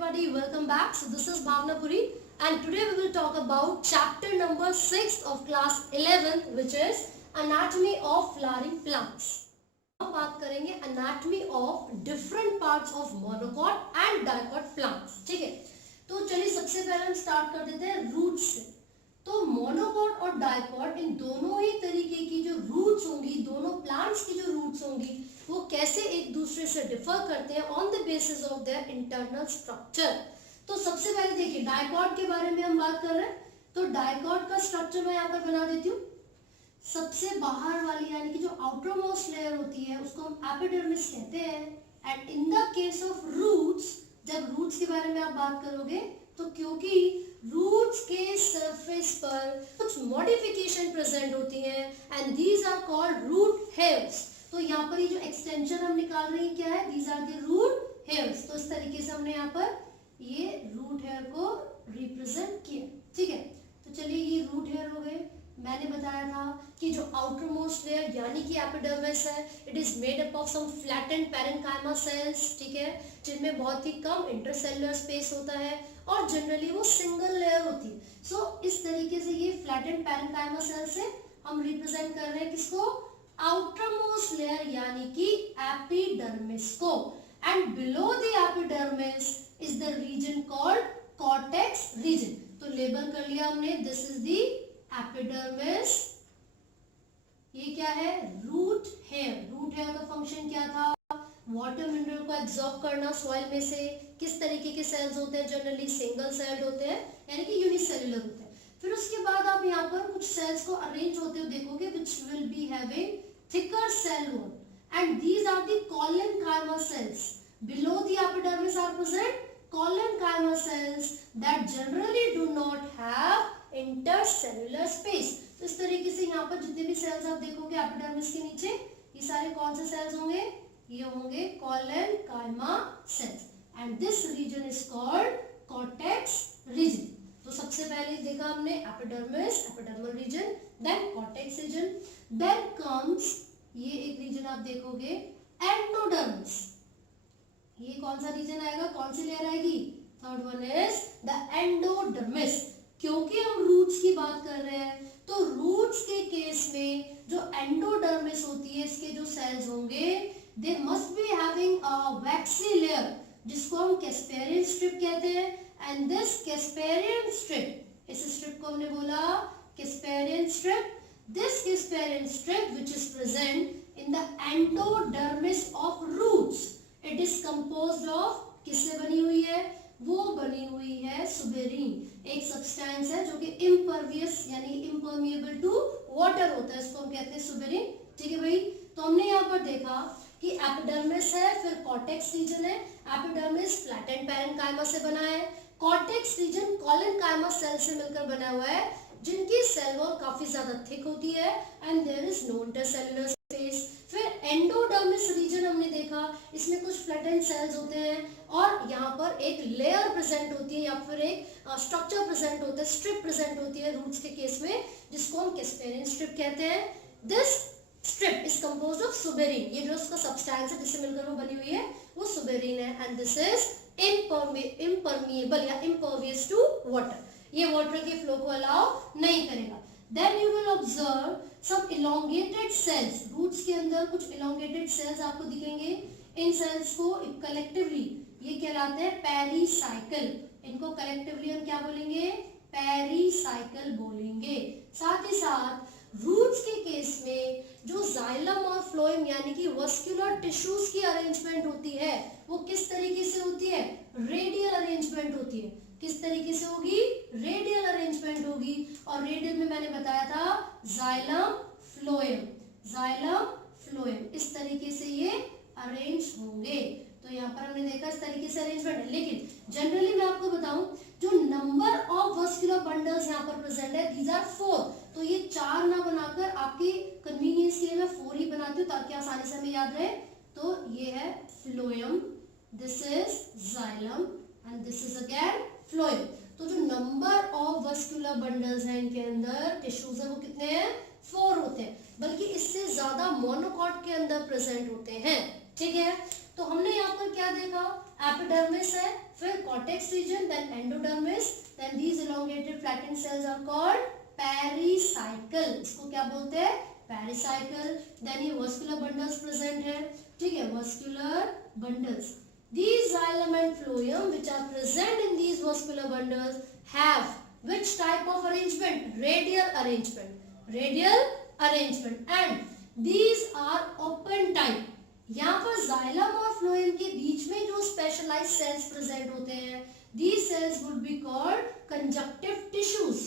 everybody, welcome back. So this is Bhavna Puri and today we will talk about chapter number 6 of class 11 which is anatomy of flowering plants. हम बात करेंगे anatomy of different parts of monocot and dicot plants. ठीक है, तो चलिए सबसे पहले हम स्टार्ट कर देते हैं रूट से. तो मोनोकॉट और डाइकॉट इन दोनों ही तरीके की जो रूट्स होंगी, दोनों प्लांट्स की जो रूट्स होंगी वो कैसे एक दूसरे से डिफर करते हैं on the basis of their internal structure. तो सबसे पहले देखिए डाइकॉट के बारे में हम बात कर रहे हैं. तो डाइकॉट का स्ट्रक्चर मैं यहाँ पर बना देती हूँ. सबसे बाहर वाली यानी कि जो आउटर मोस्ट लेयर होती है उसको हम एपिडर्मिस कहते हैं. And in the case of roots, जब रूट्स के बारे में आप बात करोगे तो क्योंकि रूट्स के सरफेस पर कुछ मॉडिफिकेशन प्रेजेंट होती हैं and these are called root hairs. तो यहाँ पर ये जो एक्सटेंशन हम निकाल रहे हैं क्या है, these are the root hairs. तो इस तरीके से हमने यहाँ पर ये रूट हेयर को रिप्रेजेंट किया. ठीक है, तो चलिए ये रूट हेयर हो गए. मैंने बताया था कि जो आउटर मोस्ट लेयर यानी कि एपिडर्मिस है, it is made up of some flattened parenchyma cells. ठीक है, जिनमें बहुत ही कम इंटरसेलुलर स्पेस होता है और जनरली वो सिंगल लेयर होती है. सो इस तरीके से ये फ्लैटेंड पैरेन्काइमा सेल से हम रिप्रेजेंट कर रहे हैं किसको, आउटर मोस्ट लेयर यानी कि एपिडर्मिस को. And below the epidermis is the region called cortex region. तो लेबल कर लिया हमने, दिस इज द एपिडर्मिस. ये क्या है, रूट हेयर. रूट हेयर का फंक्शन क्या था, वाटर मिनरल को एब्जॉर्ब करना सॉइल में से. किस तरीके के सेल्स होते हैं, जनरली सिंगल सेल्ड होते हैं यानी कि यूनिसेलुलर होते हैं. फिर उसके बाद आप यहाँ पर कुछ सेल्स को अरेंज होते हुए देखोगे which will be having thicker cell wall and these are the collenchyma cells. Below the epidermis are present collenchyma cells that generally do not have intercellular space. तो इस तरीके से यहाँ पर जितने भी सेल्स आप देखोगे एपिडर्मिस के नीचे, ये सारे कौन से सेल्स होंगे, ये होंगे collenchyma cells. And this region is called cortex region. तो सबसे पहले देखा हमने epidermis, epidermal region, then cortex region, then comes ये एक रीजन आप देखोगे एंडोडर्मिस. ये कौन सा रीजन आएगा, कौन सी लेयर आएगी, third one is the endodermis. क्योंकि हम रूट्स की बात कर रहे हैं तो रूट्स के केस में जो एंडोडर्मिस होती है, इसके जो सेल्स होंगे they must be having a waxy layer जिसको हम कैस्पेरियन स्ट्रिप कहते हैं. एंड दिस कैस्पेरियन स्ट्रिप, इस स्ट्रिप को हमने बोला casparian strip. This casparian strip which is present in the endodermis of roots, it is composed of, किससे बनी हुई है, वो बनी हुई है सुबेरीन. एक सब्सटेंस है जो कि इम्परवियस यानी इम्पर्मिएबल टू वाटर होता है, इसको हम कहते हैं सुबेरीन. ठीक है भाई, तो हमने यहाँ पर देखा कि एपिडर्मिस है, फिर कॉर्टेक्स रीजन है. एपिडर्मिस फ्लैटेंड पैरेन्काइमा से बना है, कॉर्टेक्स रीजन कोलेनकाइमा सेल से मिलकर बना हुआ है जिनकी सेल वॉल काफी ज्यादा थिक होती है and there is no intercellular space. फिर एंडोडर्मिस रीजन हमने देखा, इसमें कुछ फ्लैटेंड सेल्स होते हैं और यहाँ पर एक लेयर प्रेजेंट होती है या फिर एक स्ट्रक्चर प्रेजेंट होता है, स्ट्रिप प्रेजेंट होती है रूट्स के केस में जिसको हम कैस्पेरियन स्ट्रिप कहते हैं. This strip is composed of suberin. ये जो उसका सब्सटेंस है जिससे मिलकर वो बनी हुई है वो सुबेरीन है. एंड दिस इज इम्पर्मिएबल या इम्पर्वियस टू वाटर. ये वाटर के फ्लो को अलाउ नहीं करेगा. Then you will observe some elongated cells. Roots के अंदर कुछ elongated cells आपको दिखेंगे. इन cells को collectively ये कहलाते हैं पेरीसाइकल. इनको collectively हम क्या बोलेंगे, पेरीसाइकल बोलेंगे. साथ ही साथ रूट्स के केस में जो जाइलम और फ्लोएम यानी कि वस्कुलर टिश्यूज की अरेंजमेंट होती है वो किस तरीके से होती है, रेडियल अरेंजमेंट होती है. किस तरीके से होगी, रेडियल अरेंजमेंट होगी. और रेडियल में मैंने बताया था जाइलम फ्लोएम, जाइलम फ्लोएम, इस तरीके से ये अरेंज होंगे. तो यहाँ पर हमने देखा इस तरीके से अरेंजमेंट है. लेकिन जनरली मैं आपको बताऊं जो नंबर ऑफ वस्कुलर बंडल्स यहाँ पर प्रेजेंट है दीज आर 4. तो ये 4 ना बनाकर आपकी कन्वीनियंस के लिए मैं 4 ही बनाती हूँ ताकि आसानी से हमें याद रहे. तो ये है phloem, this is xylem and this is again phloem. तो जो नंबर ऑफ वस्कुलर बंडल्स हैं इनके अंदर टिश्यूज है वो कितने हैं, 4 होते हैं. बल्कि इससे ज्यादा मोनोकॉट के अंदर प्रेजेंट होते हैं. ठीक है, तो हमने यहाँ पर क्या देखा, एपिडर्मिस है, फिर cortex region, then endodermis, then these elongated flattened cells are called pericycle. इसको क्या बोलते हैं? पेरिसाइकल. देन ये वस्कुलर बंडल्स प्रेजेंट है, ठीक है, vascular bundles. These xylem and phloem which are present in these vascular bundles have which type of arrangement? Radial arrangement. Radial arrangement. And these are open type. यहाँ पर xylem और phloem के बीच में जो specialized cells present होते हैं, these cells would be called conjunctive tissues.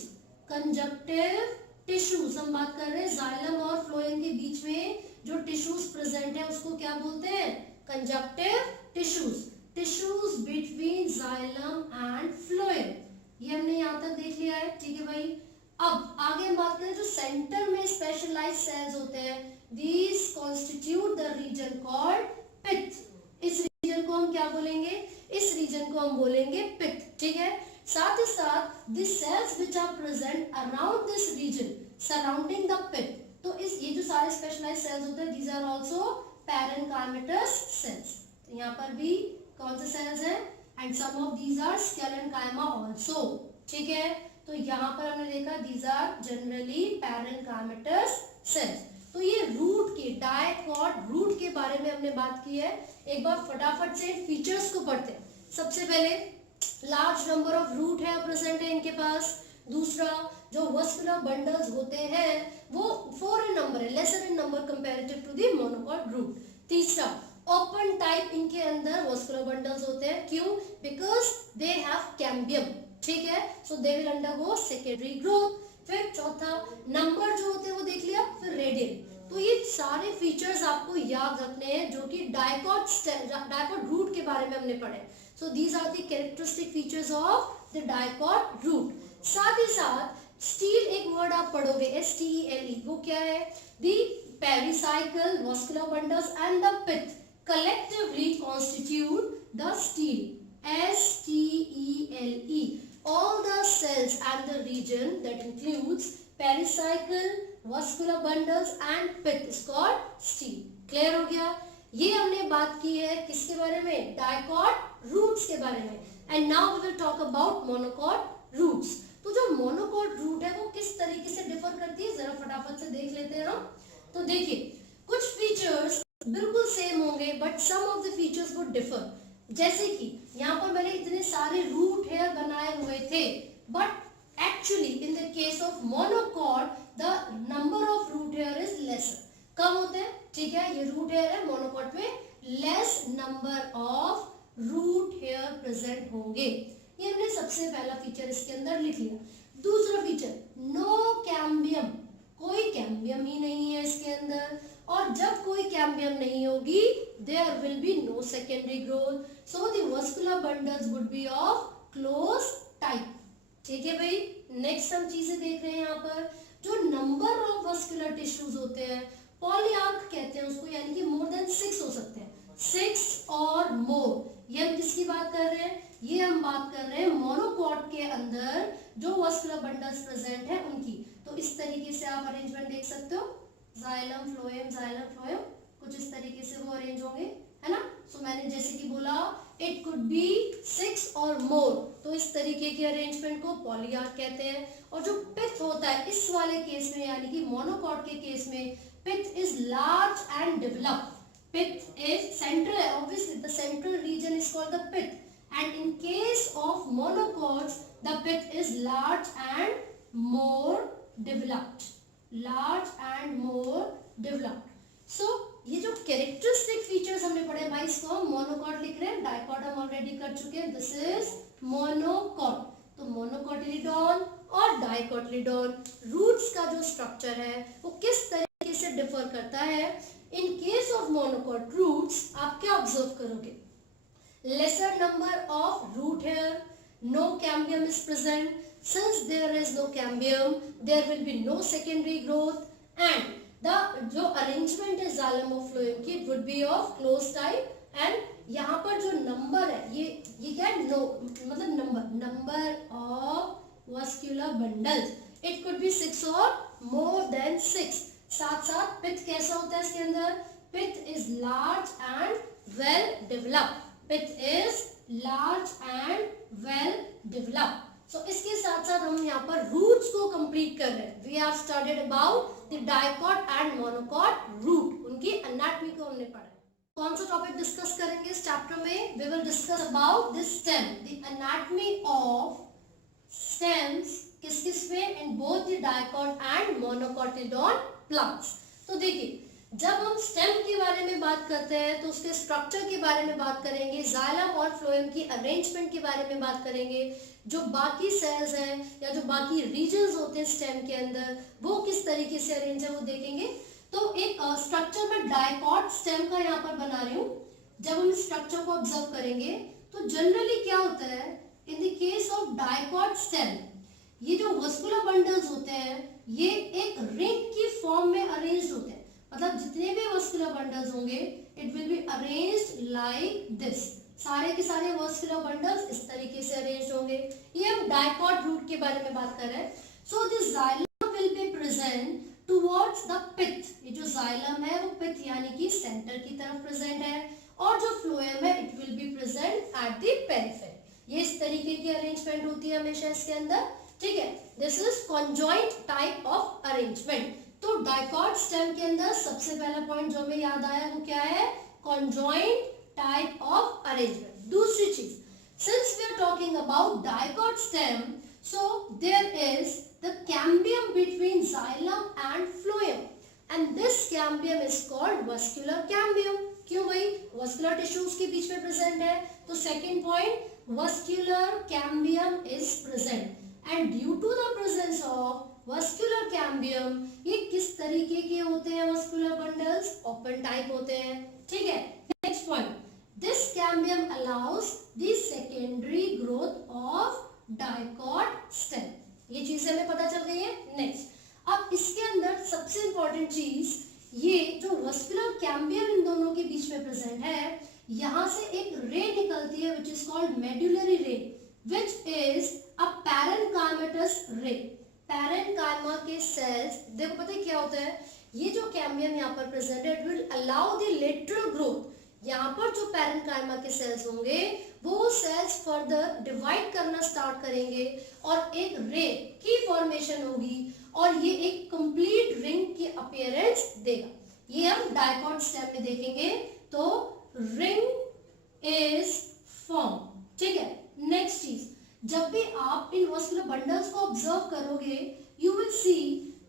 Conjunctive tissues. हम बात कर रहे हैं xylem और phloem के बीच में जो tissues present है उसको क्या बोलते हैं? Conjunctive tissues. Tissues between xylem and phloem. ये हमने यहाँ तक देख लिया है, ठीक है भाई. अब आगे हम बात करें जो सेंटर में स्पेशलाइज्ड सेल्स होते हैं, these constitute the region called pith. इस रीजन को हम क्या बोलेंगे? इस रीजन को हम बोलेंगे pith, ठीक है. साथ ही साथ the cells which are present around this region surrounding the pith. तो इस ये जो सारे स्पेशलाइज्ड सेल्स होते हैं, these are also parenchymatous cells. तो यहाँ पर भी कौन से सेल्स हैं? And some of these are sclerenchyma also, ठीक है. तो यहाँ पर हमने देखा these are generally parenchymatous cells. तो ये रूट के डायकॉट रूट के बारे में हमने बात की है. एक बार फटाफट से फीचर्स को पढ़ते हैं. सबसे पहले लार्ज नंबर ऑफ रूट है प्रेजेंट है इनके पास. दूसरा जो वस्कुलर बंडल्स होते हैं वो 4 इन नंबर है, lesser in number comparative to the monocot root. तीसरा ओपन टाइप इनके अंदर वस्कुलर बंडल्स होते हैं. क्यों? बिकॉज दे हैव कैम्बियम, ठीक है. So they will undergo secondary growth. फिर चौथा नंबर जो होते हैं वो देख लिया. फिर रेडियल. तो ये सारे फीचर्स आपको याद रखने हैं जो कि डायकॉट रूट के बारे में हमने पढ़े. So these are the characteristic features of the dicot root. साथ ही साथ स्टील एक वर्ड आप पढ़ोगे, STELE. वो क्या है? The pericycle, vascular bundles and the pith collectively constitute the stele. STELE. All the cells and the region that includes pericycle, vascular bundles and pith is called stele. Clear हो गया? ये हमने बात की है किसके बारे में? डायकॉट रूट्स के बारे में. And now we will talk about monocot roots. तो जो मोनोकॉट रूट है वो किस तरीके से डिफर करती है, जरा फटाफट से देख लेते हैं हम. तो देखिए कुछ फीचर्स बिल्कुल सेम होंगे but some of the features would differ. जैसे कि यहाँ पर मैंने इतने सारे रूट हेयर बनाए हुए थे but actually in the case of monocot the number of root hair is lesser. कम होते हैं, ठीक है. ये रूट हेयर है, मोनोकॉट में less number of root hair present होंगे. ये हमने सबसे पहला फीचर इसके अंदर लिख लिया. दूसरा फीचर नो कैम्बियम. कोई कैम्बियम ही नहीं है इसके अंदर. और जब कोई कैम्बियम नहीं होगी there will be no secondary growth. So the vascular bundles would be of close type, ठीक है भाई. नेक्स्ट हम चीजें देख रहे हैं यहाँ पर. जो नंबर ऑफ वस्कुलर टिश्यूज होते हैं पॉलीआर्क कहते हैं उसको, यानी कि मोर देन 6 हो सकते हैं, 6 और मोर. ये हम किसकी बात कर रहे हैं? ये हम बात कर रहे हैं मोनोकॉट के अंदर जो वस्कुलर बंडल्स प्रेजेंट है उनकी. तो इस तरीके से आप अरेंजमेंट देख सकते हो. जाइलम फ्लोएम कुछ इस तरीके से वो अरेंज होंगे, है ना. सो मैंने जैसे कि बोला इट कुड बी 6 और मोर. तो इस तरीके के अरेंजमेंट को पॉलीआर्क कहते हैं. और जो पिथ होता है इस वाले केस में यानी कि मोनोकॉट के केस में pith is large and developed. Pith is central, obviously the central region is called the pith, and in case of monocots the pith is large and more developed. Large and more developed. So ये जो characteristic features हमने पढ़े भाई, इसको हम monocot लिख रहे हैं, dicot हम already कर चुके हैं. This is monocot. तो monocotyledon और dicotyledon roots का जो structure है वो किस तरीके से differ करता है. In case of monocot roots आप क्या ऑब्जर्व करोगे? Lesser number of root hair, no cambium is present. Since there is no cambium, there will be no secondary growth, and the जो arrangement है xylem of phloem की would be of closed type. and यहाँ पर जो number है ये क्या है? No मतलब number of vascular bundles it could be 6 or more than 6. साथ साथ पिथ कैसा होता है इसके अंदर? Pith is large and well developed. pith is large and well developed. So इसके साथ साथ हम यहाँ पर रूट्स को कंप्लीट कर रहे हैं. We have studied about the dicot and monocot root, उनकी एनाटॉमी को हमने पढ़ा. कौन सा टॉपिक डिस्कस करेंगे इस चैप्टर में? We will discuss about the stem, the anatomy of stems. किस किस में? In both the dicot and monocotyledon plants. तो देखिए, जब हम स्टेम के बारे में बात करते हैं तो उसके स्ट्रक्चर के बारे में बात करेंगे, जाइलम और फ्लोएम की अरेंजमेंट के बारे में बात करेंगे, जो बाकी सेल्स हैं या जो बाकी रीजन्स होते हैं स्टेम के अंदर वो किस तरीके से अरेंज है वो देखेंगे. तो एक स्ट्रक्चर में डाइकॉट स्टेम का यहाँ पर बना रही हूँ. जब हम इस स्ट्रक्चर को ऑब्जर्व करेंगे तो जनरली क्या होता है, इन the case of dicot stem, ये जो वस्कुलर बंडल्स होते हैं ये एक रिंग की फॉर्म में अरेंज होते हैं. मतलब जितने भी वस्कुलर बंडल्स होंगे it will be arranged like this. सारे के सारे वस्कुलर बंडल्स इस तरीके से अरेंज होंगे. ये हम डाइकॉट रूट के बारे में बात कर रहे हैं. So this xylem will be present towards the pith. ये जो जाइलम है वो पिथ यानी कि सेंटर की तरफ प्रेजेंट है, और जो फ्लोएम है it will be present at the periphery. ये इस तरीके की अरेंजमेंट होती है हमेशा इसके अंदर. ठीक है, this is conjoint type of arrangement. तो डाइकॉट स्टेम के अंदर सबसे पहला पॉइंट जो हमें याद आया वो क्या है? Conjoint type of arrangement. दूसरी चीज, since we are talking about dicot stem, so there is the cambium between xylem and phloem, and this cambium is called vascular cambium. क्यों भाई? वस्कुलर टिश्यूज के बीच में प्रेजेंट है. तो second point, vascular cambium is present, and due to the presence of vascular cambium, ये किस तरीके के होते हैं वस्कुलर बंडल्स? ओपन टाइप होते हैं. ठीक है. Next point, this cambium allows the secondary growth of dicot stem. ये चीज हमें पता चल गई है. नेक्स्ट, अब इसके अंदर सबसे इंपॉर्टेंट चीज, ये जो वस्कुलर कैम्बियम इन दोनों के बीच में प्रेजेंट है, यहां से एक रे निकलती है विच इज कॉल्ड मेडुलरी रे, विच इज अ पैरेन्काइमेटस रे. पैरेन्काइमा के सेल्स, देखो पता है क्या होता है, ये जो कैम्बियम यहाँ पर प्रेजेंट है it will allow the lateral growth. यहाँ पर जो पैरेन्काइमा के सेल्स होंगे वो सेल्स फर्दर डिवाइड करना स्टार्ट करेंगे और एक रे की फॉर्मेशन होगी और ये एक कंप्लीट रिंग की अपीयरेंस देगा. ये हम डाइकॉट स्टेम में देखेंगे. तो रिंग इज फॉर्म. ठीक है. नेक्स्ट चीज, जब भी आप इन वस्कुलर बंडल्स को ऑब्जर्व करोगे you will see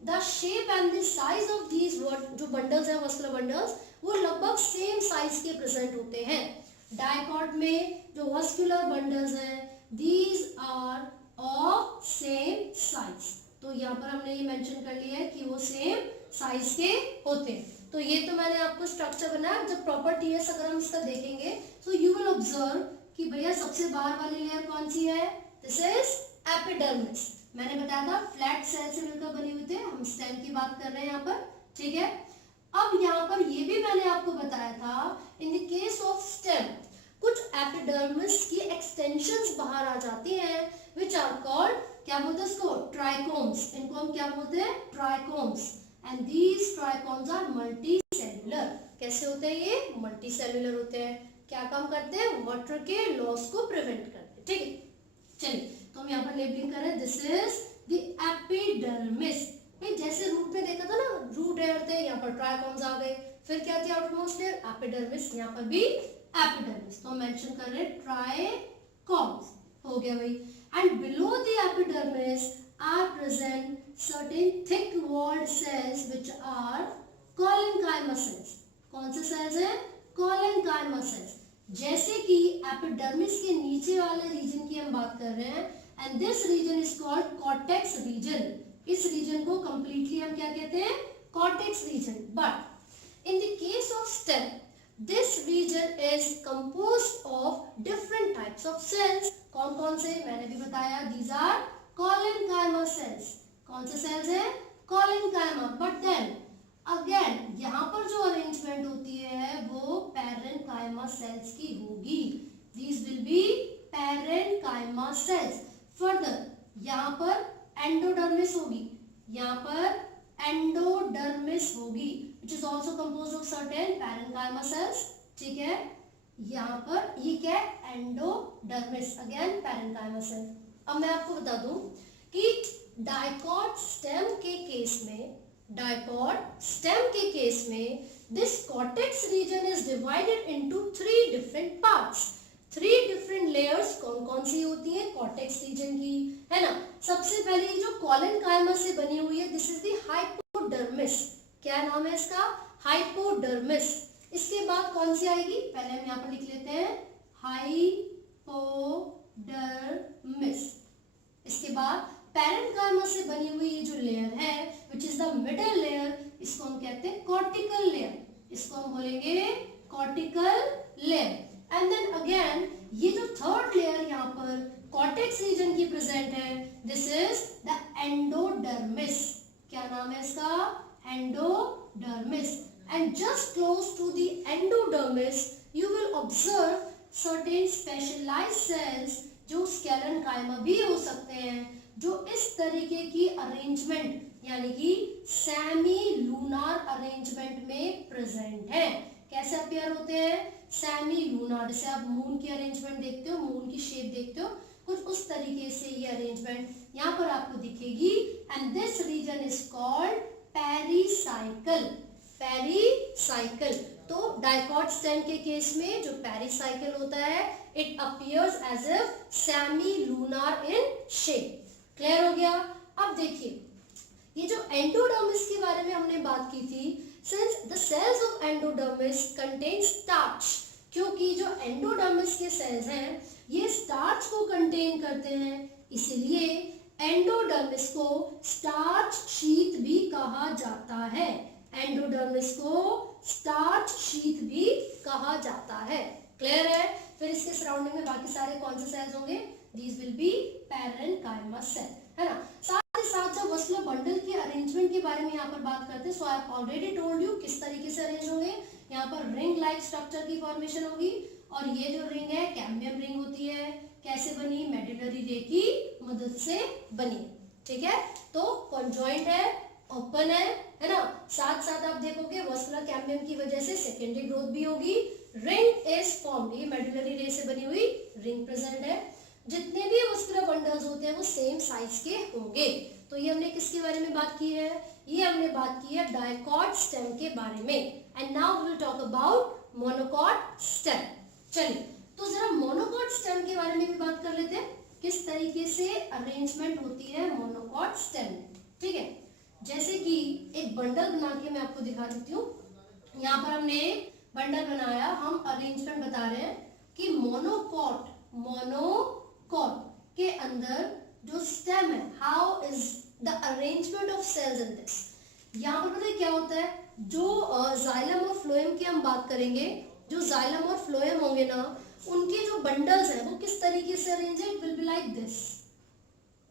the shape and the size of these, जो बंडल्स हैं वस्कुलर बंडल्स वो लगभग सेम साइज के प्रेजेंट होते हैं. डाइकॉट में जो वस्कुलर बंडल्स हैं these are of same size. तो यहाँ पर हमने ये मेंशन कर लिया है कि वो सेम साइज के होते हैं. तो ये तो मैंने आपको स्ट्रक्चर बनाया. जब प्रॉपर्टीज अगर हम इसका देखेंगे तो यू विल ऑब्जर्व कि भैया सबसे बाहर वाली लेयर कौन सी है? This is epidermis. मैंने बताया था फ्लैट सेल से मिलकर बनी हुई थे. हम स्टेम की बात कर रहे हैं यहाँ पर. ठीक है. अब यहाँ पर ये भी मैंने आपको बताया था इन द केस ऑफ स्टेम कुछ एपिडर्मिस की एक्सटेंशंस बाहर आ जाती हैं विच आर कॉल्ड, क्या बोलते हैं इसको? ट्राइकोम्स. इनको हम क्या बोलते हैं? Trichomes. And these trichomes are multicellular. कैसे होते हैं ये? मल्टी सेल्युलर होते हैं. क्या काम करते हैं? वाटर के लॉस को प्रिवेंट करते हैं. ठीक है. चलिए, तो हम यहाँ पर लेबलिंग कर रहे हैं. This is the epidermis. जैसे रूट में देखा था ना, रूट लेयर थे, यहाँ पर ट्राइकोम्स आ गए. फिर क्या थी आउटमोस्ट लेयर? एपिडर्मिस. यहाँ पर भी एपिडर्मिस. तो हम मेंशन कर रहे हैं ट्राइकोम्स. हो गया भाई. And below the epidermis are present certain thick walled cells which are collenchyma cells. कौन से सेल्स हैं? Collenchyma cells. जैसे कि एपिडर्मिस के नीचे वाले रीजन की हम बात कर रहे हैं, and this region is called cortex region. इस रीजन को कंप्लीटली हम क्या कहते हैं? Cortex region. But in the case of stem this region is composed of different types of cells. कौन कौन से? मैंने भी बताया, दीज आर कोलेनकाइमा सेल्स. कौन से सेल्स हैं? कोलेनकाइमा. बट देन अगेन यहाँ पर जो अरेंजमेंट होती है वो पैरेन्काइमा सेल्स की होगी. These will be parenchyma sales. Further यहाँ पर एंडोडर्मिस होगी. यहाँ पर एंडोडर्मिस होगी which is also composed of certain parenchyma cells. ठीक है. यहाँ पर ये क्या है, एंडोडर्मिस, अगेन पैरेन्काइमा सेल। अब मैं आपको बता दूं कि डाइकॉट स्टेम के केस में, डाइकॉट स्टेम के केस में this cortex region is divided into 3 different parts. 3 different layers कौन कौन सी होती हैं कॉर्टेक्स रीजन की, है ना। सबसे पहले ये जो कॉलेनकाइमा से बनी हुई है, दिस इज द हाइपोडर्मिस। क्या नाम है इसका, हाइपोडर्मिस। इसके बाद कौन सी आएगी, पहले हम यहाँ पर लिख लेते हैं हाइपोडर्मिस। इसके बाद पैरेन्काइमा से बनी हुई ये जो लेयर है which is the middle layer, इसको हम कहते हैं कॉर्टिकल लेयर, इसको हम बोलेंगे cortical layer. And then again ये जो थर्ड लेयर यहाँ पर कॉर्टेक्स रीजन की प्रेजेंट है, दिस इज द एंडोडर्मिस। क्या नाम है इसका, endodermis. And just close to the endodermis, you will observe certain specialized cells जो स्केलेनकाइमा भी हो सकते हैं, जो इस तरीके की अरेंजमेंट यानी कि सेमी लूनार अरेंजमेंट में प्रेजेंट है। कैसे अपीयर होते हैं, सेमी लूनार, जैसे आप मून की अरेंजमेंट देखते हो, मून की शेप देखते हो, कुछ उस तरीके से ये अरेंजमेंट यहाँ पर आपको दिखेगी। And this region is called pericycle, pericycle. तो डाइकॉट स्टेम के केस में जो पेरिसाइकल होता है, it appears as if semilunar in shape. Clear हो गया। अब देखिए ये जो एंडोडर्मिस के बारे में हमने बात की थी, since the cells of endodermis contain starch, क्योंकि जो एंडोडर्मिस के सेल्स हैं ये स्टार्च को कंटेन करते हैं, इसलिए एंडोडर्मिस को स्टार्च शीथ भी कहा जाता है। एंडोडर्मिस को स्टार्च शीथ भी कहा जाता है। क्लियर है। फिर इसके सराउंडिंग में बाकी सारे कौन से सेल्स होंगे, these will be parenchyma cell, है ना। साथ ही साथ जब वस्कुलर बंडल की अरेंजमेंट के बारे में यहाँ पर बात करते हैं, so I have already told you किस तरीके से अरेंज होंगे। यहाँ पर रिंग लाइक स्ट्रक्चर की फॉर्मेशन होगी, और ये जो रिंग है कैम्बियम रिंग होती है। कैसे बनी, मेडुलरी रे की मदद से बनी, ठीक है। तो कॉन्जॉइंट है, ओपन है ना। साथ साथ आप देखोगे वस्कुलर कैम्बियम की वजह से सेकेंडरी ग्रोथ भी होगी। रिंग इज फॉर्म्ड, ये मेडुलरी रे से बनी हुई रिंग प्रेजेंट है। जितने भी वस्कुलर बंडल्स होते हैं वो सेम साइज के होंगे। तो ये हमने किसके बारे में बात की है, ये हमने बात की है डाइकॉट स्टेम के बारे में। And now we will talk about monocot stem. चलिए तो जरा मोनोकॉट स्टेम के बारे में भी बात कर लेते हैं, किस तरीके से अरेंजमेंट होती है मोनोकॉट स्टेम में, ठीक है। जैसे कि एक बंडल बना के मैं आपको दिखा देती हूँ। यहाँ पर हमने एक बंडल बनाया, हम अरेंजमेंट बता रहे हैं कि मोनोकॉट के अंदर जो स्टेम है, how is the arrangement of cells in this. यहाँ पर पता है क्या होता है, जो जाइलम और फ्लोएम की हम बात करेंगे, जो जाइलम और फ्लोएम होंगे ना, उनके जो बंडल्स हैं वो किस तरीके से अरेंज है, it will be like this.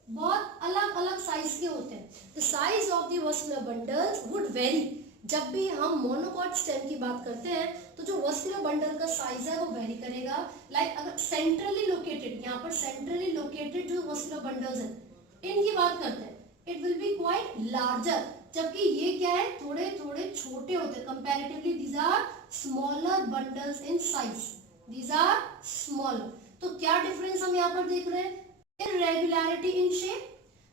बहुत अलग अलग साइज के होते हैं। The size of the vascular bundles would very. जब भी हम मोनोकॉट स्टेम की बात करते हैं तो जो वस्कुलर बंडल का साइज है वो वेरी करेगा। लाइक अगर सेंट्रली लोकेटेड, यहाँ पर सेंट्रली लोकेटेड जो वस्कुलर बंडल्स हैं इनकी बात करते हैं, it will be quite larger. जबकि ये क्या है, थोड़े थोड़े छोटे होते हैं comparatively. These are smaller bundles in size, these are smaller. तो क्या डिफरेंस हम यहाँ पर देख रहे हैं, irregularity in shape.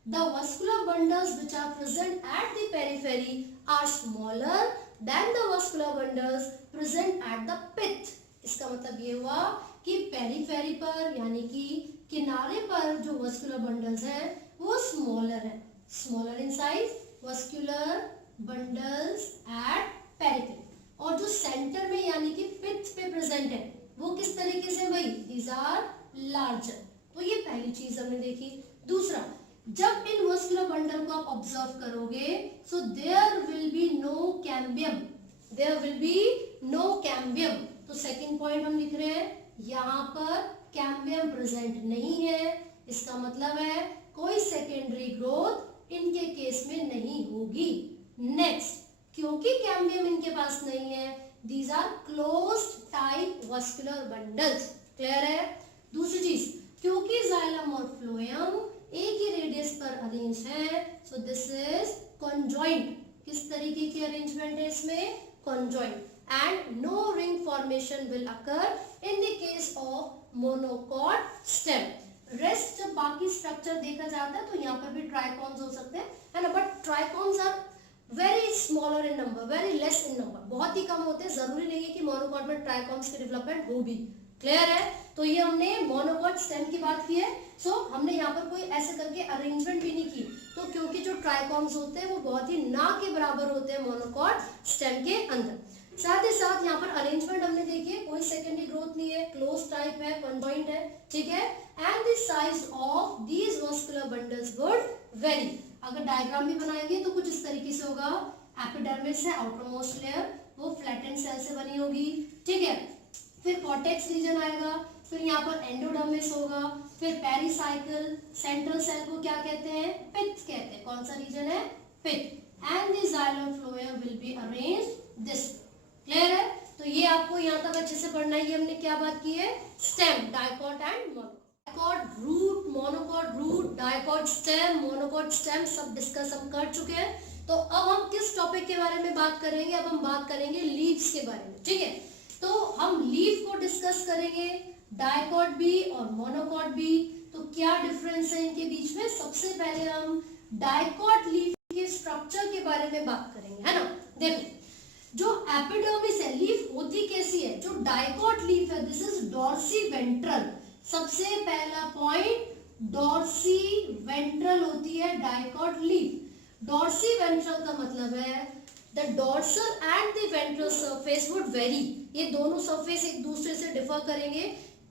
The vascular bundles which are present at the periphery are smaller than the vascular bundles present at the pith. इसका मतलब ये हुआ कि पेरिफेरी पर यानी कि किनारे पर जो वस्कुलर बंडल्स हैं वो स्मॉलर है, smaller in size vascular bundles at periphery. और जो सेंटर में यानी कि पिथ पे प्रेजेंट है वो किस तरीके से भाई, these are larger। तो ये पहली चीज हमने देखी। दूसरा, जब इन वस्कुलर बंडल को आप ऑब्जर्व करोगे, so there will be no cambium, there will be no cambium. तो सेकंड पॉइंट हम लिख रहे हैं, यहाँ पर कैम्बियम प्रेजेंट नहीं है। इसका मतलब है कोई सेकेंडरी ग्रोथ इनके केस में नहीं होगी। नेक्स्ट, क्योंकि कैम्बियम इनके पास नहीं है, these are closed type vascular bundles. Clear है। दूसरी चीज, क्योंकि जाइलम और फ्लोएम एक ही रेडियस पर अरेंज है, सो दिस इज कॉन्जॉइंट। किस तरीके की अरेंजमेंट है इसमें, conjoint. and no ring formation will occur in the case of monocot stem. Rest जब बाकी स्ट्रक्चर देखा जाता है तो यहाँ पर भी ट्राइकॉन्स हो सकते हैं, है ना, but trichomes are very smaller in number, very less in number, बहुत ही कम होते हैं. जरूरी नहीं है कि मोनोकॉट में ट्राइकॉन्स की डेवलपमेंट हो भी. क्लियर है? तो ये हमने मोनोकॉट स्टेम की बात की है. सो हमने यहाँ पर कोई ऐसे करके अरेंजमेंट भी नहीं की, तो क्योंकि जो ट्राइकॉन्स होते हैं वो बहुत ही ना के बराबर होते हैं मोनोकॉट स्टेम के अंदर. साथ ही साथ यहाँ पर अरेंजमेंट हमने देखी है, कोई सेकेंडरी ग्रोथ नहीं है, क्लोज टाइप है, कंजॉइंट है, ठीक है. And the size of these vascular bundles would very. अगर डायग्राम भी बनाएंगे तो कुछ इस तरीके से होगा. एपिडर्मिस है आउटरमोस्ट लेयर, वो फ्लैटेंड सेल से बनी होगी, ठीक है. फिर कॉर्टेक्स रीजन आएगा, फिर यहाँ पर एंडोडर्मिस होगा, फिर पेरिसाइकल. सेंट्रल सेल को क्या कहते हैं? पिथ कहते हैं. कौन सा रीजन है? Pith. And the xylem phloem will be arranged this. Clear है? तो ये आपको यहाँ तक अच्छे से पढ़ना है. ये हमने क्या बात की है? Stem, dicot and monocot. Dicot root, monocot root, dicot stem, monocot stem सब डिस्कस हम कर चुके हैं. तो अब हम किस टॉपिक के बारे में बात करेंगे? अब हम बात करेंगे लीव्स के बारे में, ठीक है. तो हम लीफ को डिस्कस करेंगे, डाइकॉट भी और मोनोकॉट भी. तो क्या डिफरेंस है इनके बीच में? सबसे पहले हम डाइकॉट लीफ के स्ट्रक्चर के बारे में बात करेंगे, है ना. देखो, जो एपिडर्मिस है, लीफ होती कैसी है? जो डाइकॉट लीफ है, दिस इज डॉर्सी वेंट्रल. सबसे पहला पॉइंट, डॉर्सी वेंट्रल होती है डाइकॉट लीफ. डॉर्सी वेंट्रल का मतलब है the dorsal and the ventral surface would very. ये दोनों सरफेस एक दूसरे से डिफर करेंगे.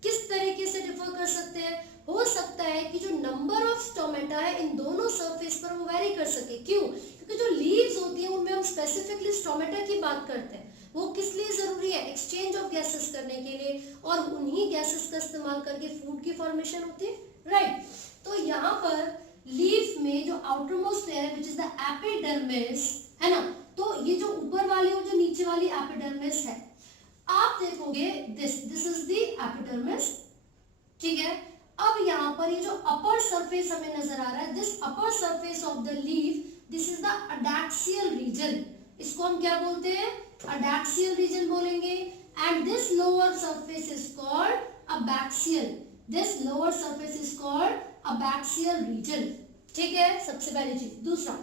किस तरीके से डिफर कर सकते हैं? हो सकता है कि जो नंबर ऑफ स्टोमेटा है इन दोनों सरफेस पर वो वेरी कर सके. क्यों? क्योंकि जो लीव्स होती है उनमें हम स्पेसिफिकली स्टोमेटा की बात करते हैं. वो किस लिए जरूरी है? एक्सचेंज ऑफ गैसेस करने के लिए, और उन्हीं गैसेस का इस्तेमाल करके फूड की फॉर्मेशन होती है, राइट. तो यहाँ पर लीफ में जो आउटरमोस्ट लेयर है विच इज द एपिडर्मिस, है ना, तो ये जो ऊपर वाली और जो नीचे वाली एपिडर्मिस है, आप देखोगे दिस इज द एपिडर्मिस, ठीक है. अब यहाँ पर ये जो अपर सरफेस हमें नजर आ रहा है, this upper surface of the leaf, this is the adaxial region. इसको हम क्या बोलते हैं? अडैक्सियल रीजन बोलेंगे. And this lower surface is called abaxial. This lower surface is called abaxial region, ठीक है. सबसे पहली चीज. दूसरा,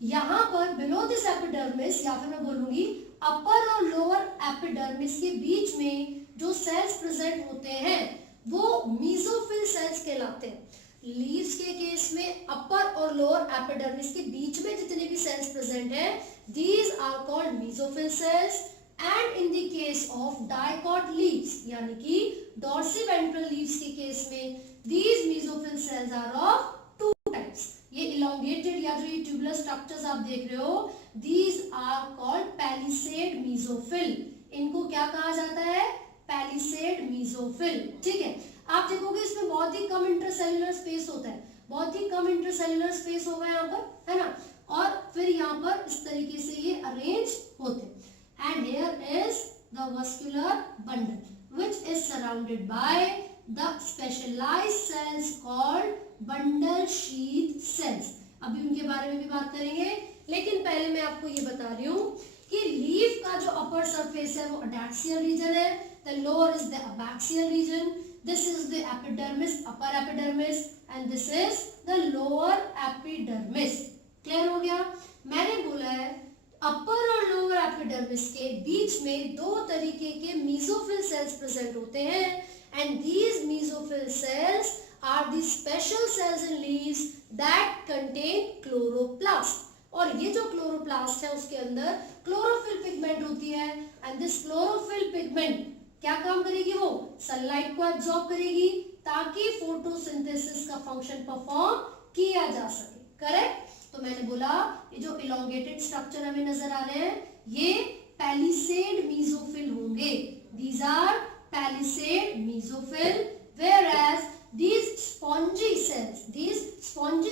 यहाँ पर बिलो दिस एपिडर्मिस, या फिर मैं बोलूंगी अपर और लोअर एपिडर्मिस के बीच में जो सेल्स प्रेजेंट होते हैं वो मीजोफिल सेल्स कहलाते हैं. लीव्स के केस में अपर और लोअर एपिडर्मिस के बीच में जितने भी सेल्स प्रेजेंट हैं, these are called mesophyll cells. and in the case of dicot leaves, यानी कि dorsiventral leaves के केस में these mesophyll cells are of two types. ये elongated या जो ये tubular structures आप देख रहे हो, these are called palisade mesophyll. इनको क्या कहा जाता है? पैलिसेड मीजोफिल, ठीक है. आप देखोगे इसमें बहुत ही कम इंटरसेल्युलर स्पेस होता है, बहुत ही कम इंटरसेल्युलर स्पेस होगा यहाँ पर, है ना. और फिर यहाँ पर इस तरीके से ये अरेंज होते हैं. And here is the vascular bundle which is surrounded by the specialised cells called bundle sheath cells. अभी उनके बारे में भी बात करेंगे, लेकिन पहले मैं आपको ये बता रही हूँ कि लीफ का जो अपर सरफेस है वो अडैक्सियल रीजन है, the lower is the abaxial region, this is the epidermis, upper epidermis, and this is the lower epidermis. Clear हो गया? मैंने बोला है अपर और लोअर एपिडर्मिस के बीच में दो तरीके के मीजोफिल सेल्स प्रेजेंट होते हैं, and these mesophil cells are the special cells in leaves that contain chloroplast. और ये जो क्लोरोप्लास्ट है उसके अंदर क्लोरोफिल पिगमेंट होती है, एंड दिस क्लोरोफिल पिगमेंट क्या काम करेगी? वो सनलाइट को एब्जॉर्ब करेगी ताकि फोटोसिंथेसिस का फंक्शन परफॉर्म किया जा सके. करेक्ट? तो मैंने बोला ये जो इलोंगेटेड स्ट्रक्चर हमें नजर आ रहे हैं ये पैलिसेड मीजोफिल होंगे. These are palisade mesophyll, whereas these spongy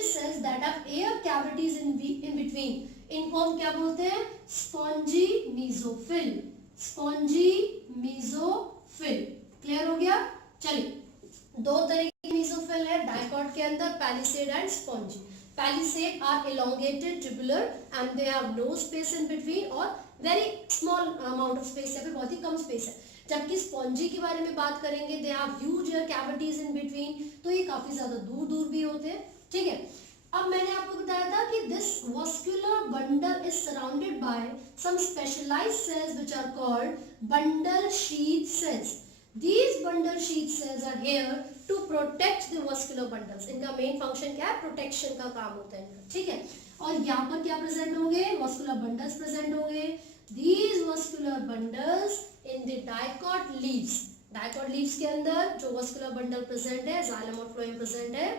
cells that have air cavities in between, इनको हम क्या बोलते हैं? Spongy mesophyll. Spongy mesophyll. Clear हो गया? चलिए, दो तरह के मीजोफिल है डाइकॉट के अंदर, palisade and spongy. Palisade are elongated tubular and they have no space in between, और very small amount of space है, फिर बहुत ही कम स्पेस है। जबकि स्पॉन्जी के बारे में बात करेंगे, they have huge air cavities in between, तो ये काफी ज्यादा दूर दूर भी होते हैं। ठीक है, अब मैंने आपको बताया था कि this vascular bundle is surrounded by some specialised cells which are called bundle sheath cells. These bundle sheath cells are here to protect the vascular bundles. इनका मेन फंक्शन क्या है? प्रोटेक्शन का काम होता है इनका। ठीक है, और यहाँ पर क्या प्रेजेंट होंगे? वस्कुलर बंडल्स प्रेजेंट होंगे। These vascular bundles in the dicot leaves. Dicot leaves के अंदर जो वस्कुलर बंडल प्रेजेंट है, जाइलम और फ्लोएम प्रेजेंट है,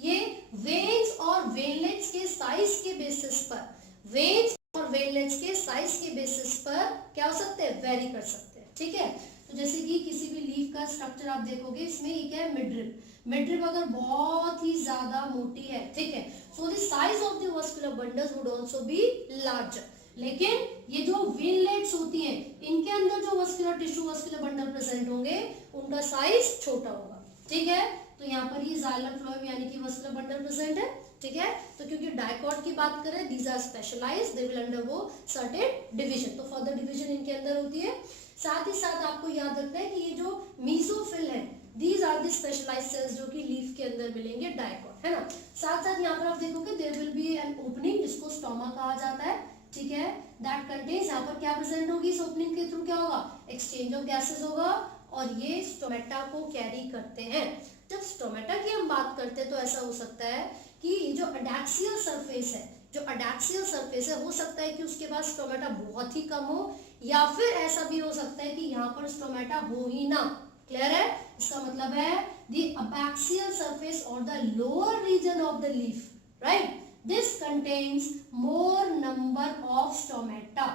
ये वेन्स और वेनलेट्स के साइज के बेसिस पर, वेन्स और वेनलेट्स के साइज के बेसिस पर क्या हो सकते हैं? वेरी कर सकते हैं। ठीक है, तो जैसे कि किसी भी लीफ का स्ट्रक्चर आप देखोगे, इसमें ये क्या है? मिडरिब। मिडरिब अगर बहुत ही ज्यादा मोटी है, ठीक है, so the size of the vascular bundles would also be larger. लेकिन ये जो वेनलेट्स होती हैं, इनके अंदर जो vascular tissue, vascular bundle present होंगे, उनका साइज छोटा होगा। ठीक है, तो यहाँ पर ये जाइलम फ्लोएम यानी कि वस्कुलर बंडल प्रेजेंट है। ठीक है, तो क्योंकि डायकॉट की बात करें, these are specialised, they will undergo certain division, तो फर्दर डिवीजन इनके अंदर होती है। साथ ही साथ आपको याद रखना है कि ये जो मीजोफिल है, these are the specialised cells जो कि लीफ के अंदर मिलेंगे, डायकॉट, है ना। साथ साथ यहाँ पर आप देखोगे there will be an opening जिसको स्टोमा कहा जाता है। ठीक है, दैट कंटेन्स, यहाँ पर क्या प्रेजेंट होगी? इस ओपनिंग के थ्रू क्या होगा? एक्सचेंज ऑफ गैसेस होगा और ये स्टोमेटा को कैरी करते हैं। जब स्टोमेटा की हम बात करते हैं तो ऐसा हो सकता है कि जो अडैक्सियल सरफेस है, जो अडैक्सियल सरफेस है, हो सकता है कि उसके पास स्टोमेटा बहुत ही कम हो, या फिर ऐसा भी हो सकता है कि यहाँ पर स्टोमेटा हो ही ना। क्लियर है? इसका मतलब है the abaxial surface or the lower region of the leaf, right? This contains more number of stomata,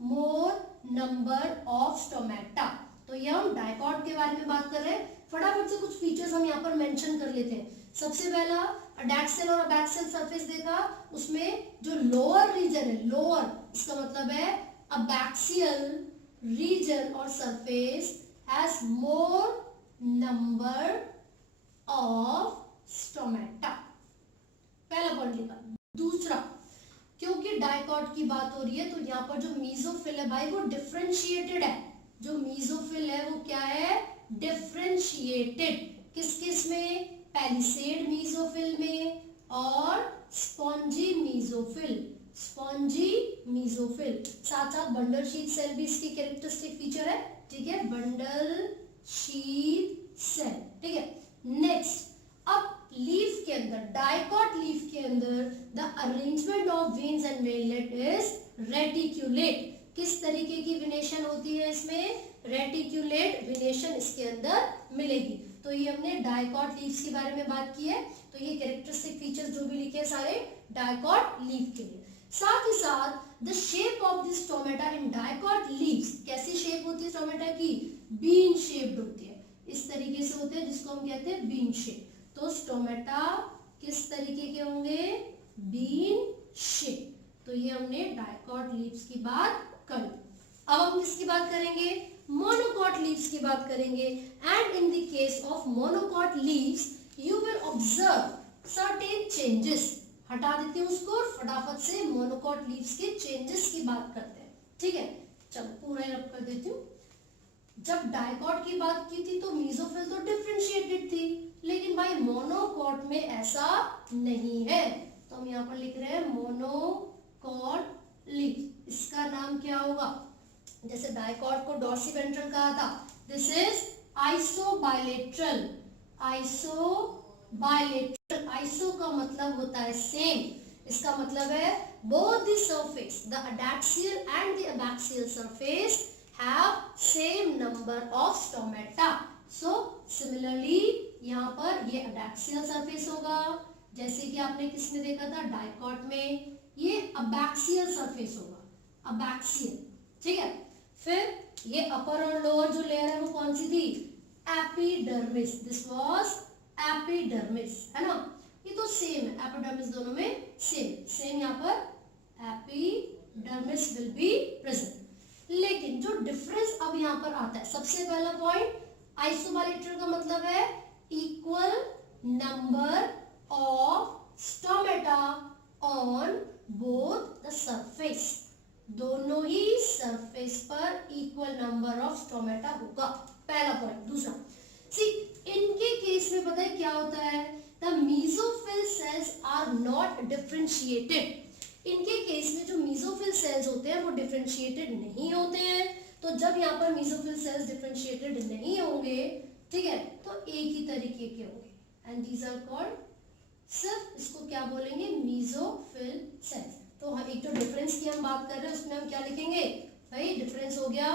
more number of stomata। तो ये हम डायकॉट के बारे में बात कर रहे हैं। फटाफट से कुछ फीचर्स हम यहाँ पर मेंशन कर लेते हैं। सबसे पहला, अडैक्सियल और अबैक्सियल सरफेस देखा, उसमें जो लोअर रीजन है, लोअर, इसका मतलब है abaxial region or surface has more number of stomata। पहला पॉइंट लिखा। दूसरा, क्योंकि डायकॉट की बात हो रही है तो यहाँ पर जो मीजोफिल है भाई वो डिफरेंशिएटेड है। जो मीजोफिल है वो क्या है? डिफरेंशिएटेड। किस किस में? पैलिसेड मीजोफिल में और स्पॉन्जी मीजोफिल, स्पॉन्जी मीजोफिल। साथ साथ बंडल शीथ सेल भी इसकी कैरेक्टरिस्टिक फीचर है। ठीक है, बंडल शीथ सेल। ठीक है, नेक्स्ट, अब लीफ के अंदर, डायकॉट लीफ के अंदर the arrangement of veins and veinlet is reticulate. किस तरीके की विनेशन होती है इसमें? रेटिक्यूलेट विनेशन इसके अंदर मिलेगी। तो ये हमने डायकॉट लीव्स के बारे में बात की है। तो ये कैरेक्टरिस्टिक फीचर्स जो भी लिखे हैं सारे डायकॉट लीफ के लिए। साथ ही साथ the shape of this stomata in dicot leaves, कैसी शेप होती है स्टोमेटा की? बीन शेप्ड होती है। इस तरीके से होते हैं जिसको हम कहते हैं बीन शेप। तो स्टोमेटा किस तरीके के होंगे? Bean shape. तो ये हमने डायकॉट लीव्स की बात करी। अब हम किसकी बात करेंगे? मोनोकॉट लीव्स की बात करेंगे। And in the case of monocot leaves you will observe certain changes. हटा देते हैं उसको और फटाफट से मोनोकॉट लीव्स के चेंजेस की बात करते हैं। ठीक है, चलो पूरा रब कर देती हूँ। जब डायकॉट की बात की थी तो मीजोफिल तो डिफरेंशिएटेड थी, लेकिन भाई मोनोकॉट में ऐसा नहीं है। तो हम यहाँ पर लिख रहे हैं मोनोकॉट लीफ। इसका नाम क्या होगा? जैसे डायकॉट को डॉर्सीवेंट्रल कहा था, this is isobilateral. Isobilateral, iso का मतलब होता है सेम। इसका मतलब है both the surface, the adaxial and the abaxial surface have same number of stomata. So similarly यहाँ पर ये अडैक्सियल सरफेस होगा, जैसे कि आपने किसमें देखा था? डायकॉट में। ये अबैक्सियल सरफेस होगा, अबैक्सियल। ठीक है, फिर ये अपर और लोअर जो लेयर है वो कौन सी थी? एपिडर्मिस। दिस वाज एपिडर्मिस, है ना। ये तो सेम है, एपिडर्मिस दोनों में सेम यहाँ पर एपिडर्मिस विल बी प्रेजेंट। लेकिन जो डिफरेंस अब यहाँ पर आता है, सबसे पहला पॉइंट, आइसोबाइलेटरल का मतलब है equal number of stomata on both the surface. दोनों ही सरफेस पर इक्वल नंबर ऑफ स्टोमेटा होगा, पहला पॉइंट। दूसरा, सी इनके केस में पता है क्या होता है, the mesophyll cells are not differentiated. इनके केस में जो मेसोफिल सेल्स होते हैं वो डिफरेंशिएटेड नहीं होते हैं। तो जब यहाँ पर मेसोफिल सेल्स डिफरेंशिएटेड नहीं होंगे, ठीक है, तो एक ही तरीके के होंगे एंड दीज आर कॉल्ड, सिर्फ इसको क्या बोलेंगे, मेसोफिल सेल्स। तो एक जो डिफरेंस की हम बात कर रहे हैं उसमें हम क्या लिखेंगे भाई, डिफरेंस हो गया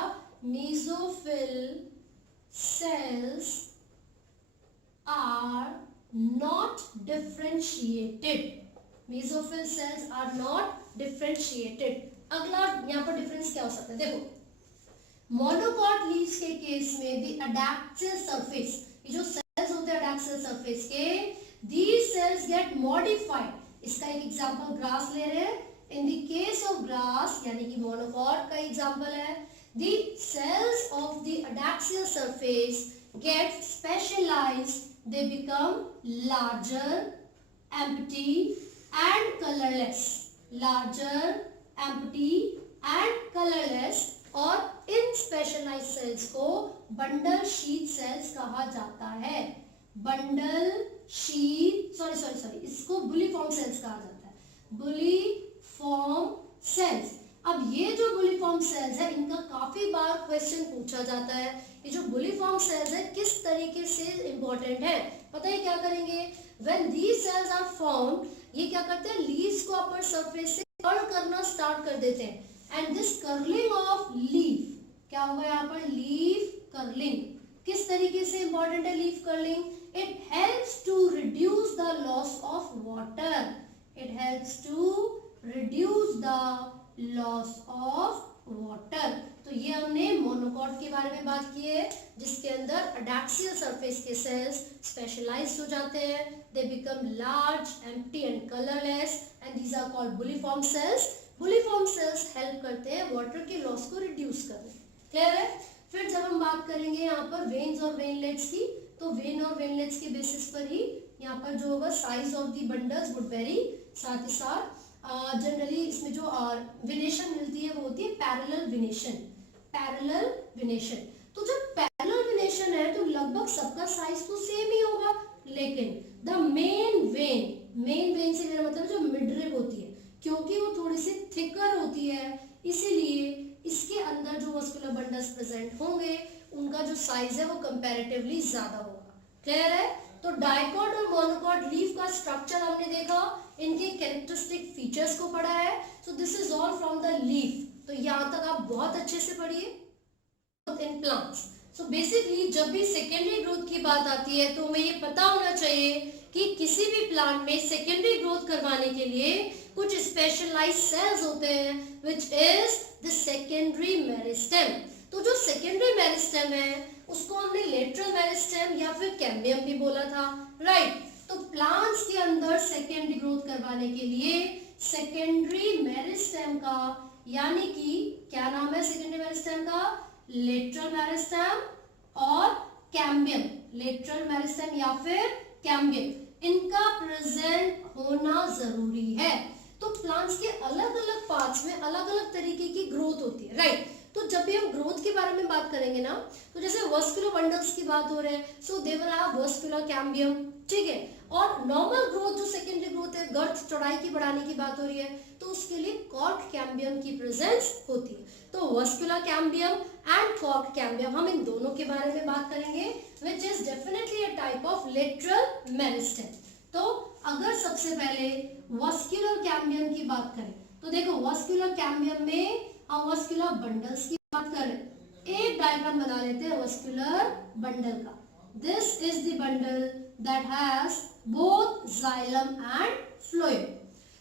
mesophyll cells are not differentiated, mesophyll cells are not differentiated। अगला यहाँ पर डिफरेंस क्या हो सकता है, देखो मोनोकॉट लीव्स के केस में द एडैक्सियल सरफेस, ये जो सेल्स होते हैं एडैक्सियल सरफेस के, these cells get modified। इसका एक एग्जांपल ग्रास ले रहे हैं। इन द केस ऑफ ग्रास यानी कि मोनोकॉट का एग्जांपल है, the cells of the adaxial surface get specialized, they become larger, empty and colorless, larger, empty and colorless। और इन स्पेशलाइज्ड सेल्स को बंडल शीथ सेल्स कहा जाता है, बंडल शीथ, सॉरी इसको बुलीफॉर्म सेल्स कहा जाता है, बुलीफॉर्म सेल्स। अब ये जो बुलीफॉर्म सेल्स है इनका काफी बार क्वेश्चन पूछा जाता है। ये जो बुलीफॉर्म सेल्स है किस तरीके से इंपॉर्टेंट है, पता है क्या करेंगे, when these cells are formed, ये क्या करते हैं, लीव्स को अपर सरफेस से कर्ल करना स्टार्ट कर देते हैं and this curling of leaf, क्या होगा यहाँ पर, लीफ कर्लिंग। किस तरीके से इंपॉर्टेंट है leaf curling, it helps to reduce the loss of water, it helps to reduce the loss of water. तो ये हमने मोनोकॉट के बारे में बात की है जिसके अंदर एडैक्सियल सरफेस के सेल्स स्पेशलाइज्ड हो जाते हैं, they become large, empty and colourless and these are called bulliform cells. Bulliform cells help करते हैं वाटर के लॉस को रिड्यूस करने, क्लियर है। फिर जब हम बात करेंगे यहाँ पर वेन्स और वेनलेट्स की, तो वेन और वेनलेट्स के बेसिस पर ही यहाँ पर जो होगा size of the bundles would very, साथ ही साथ जनरली इसमें जो विनेशन मिलती है वो होती है पैरेलल विनेशन, पैरेलल विनेशन। तो जब पैरेलल विनेशन है तो लगभग सबका साइज तो सेम ही होगा, लेकिन द मेन वेन से मेरा मतलब जो मिडरिब होती है, क्योंकि वो थोड़ी सी थिकर होती है, इसीलिए इसके अंदर जो मस्कुलर बंडल्स प्रेजेंट होंगे उनका जो साइज है वो कंपैरेटिवली ज्यादा होगा, क्लियर है। तो डाइकॉट और मोनोकॉट लीफ का स्ट्रक्चर हमने देखा, इनके कैरेक्टरिस्टिक फीचर्स को पढ़ा है। So this is all from the leaf. तो यहाँ तक आप बहुत अच्छे से पढ़िए। इन प्लांट्स, सो बेसिकली जब भी सेकेंडरी ग्रोथ की बात आती है तो हमें ये पता होना चाहिए कि किसी भी प्लांट में सेकेंडरी ग्रोथ करवाने के लिए कुछ स्पेशलाइज्ड सेल्स होते हैं विच इज द सेकेंडरी मेरिस्टेम। तो जो सेकेंडरी मेरिस्टेम है उसको हमने लेटरल मेरिस्टेम या फिर कैम्बियम भी बोला था, राइट। तो प्लांट्स के अंदर सेकेंडरी ग्रोथ करवाने के लिए सेकेंडरी मेरिस्टेम का, यानी कि क्या नाम है सेकेंडरी मेरिस्टेम का, लेटरल मेरिस्टेम और कैम्बियम, लेटरल मेरिस्टेम या फिर कैम्बियम, इनका प्रेजेंट होना जरूरी है। तो प्लांट्स के अलग अलग पार्ट्स में अलग अलग तरीके की ग्रोथ होती है, राइट। तो जब भी हम ग्रोथ के बारे में बात करेंगे ना, तो जैसे वर्स्कुलर बंडल्स की बात हो रही है, so they will have वर्स्कुलर cambium, ठीक है। और नॉर्मल ग्रोथ जो सेकेंडरी ग्रोथ है, गर्थ चौड़ाई की बढ़ाने की बात हो रही है, तो उसके लिए कॉर्ड कैम्बियम की प्रेजेंस होती है। तो वर्स्कुलर कैम्बियम एंड कॉर्ड कैम्बियम, हम इन दोनों के बारे में बात करेंगे, which is definitely a type of lateral meristem. तो अगर सबसे पहले वर्स्कुलर कैम्बियम की बात करें तो देखो वर्स्कुलर कैम्बियम में हम वर्स्कुलर बंडल्स की बात कर रहे हैं। एक डायग्राम बना लेते हैं वर्स्कुलर बंडल का। This is the bundle that has both xylem and phloem.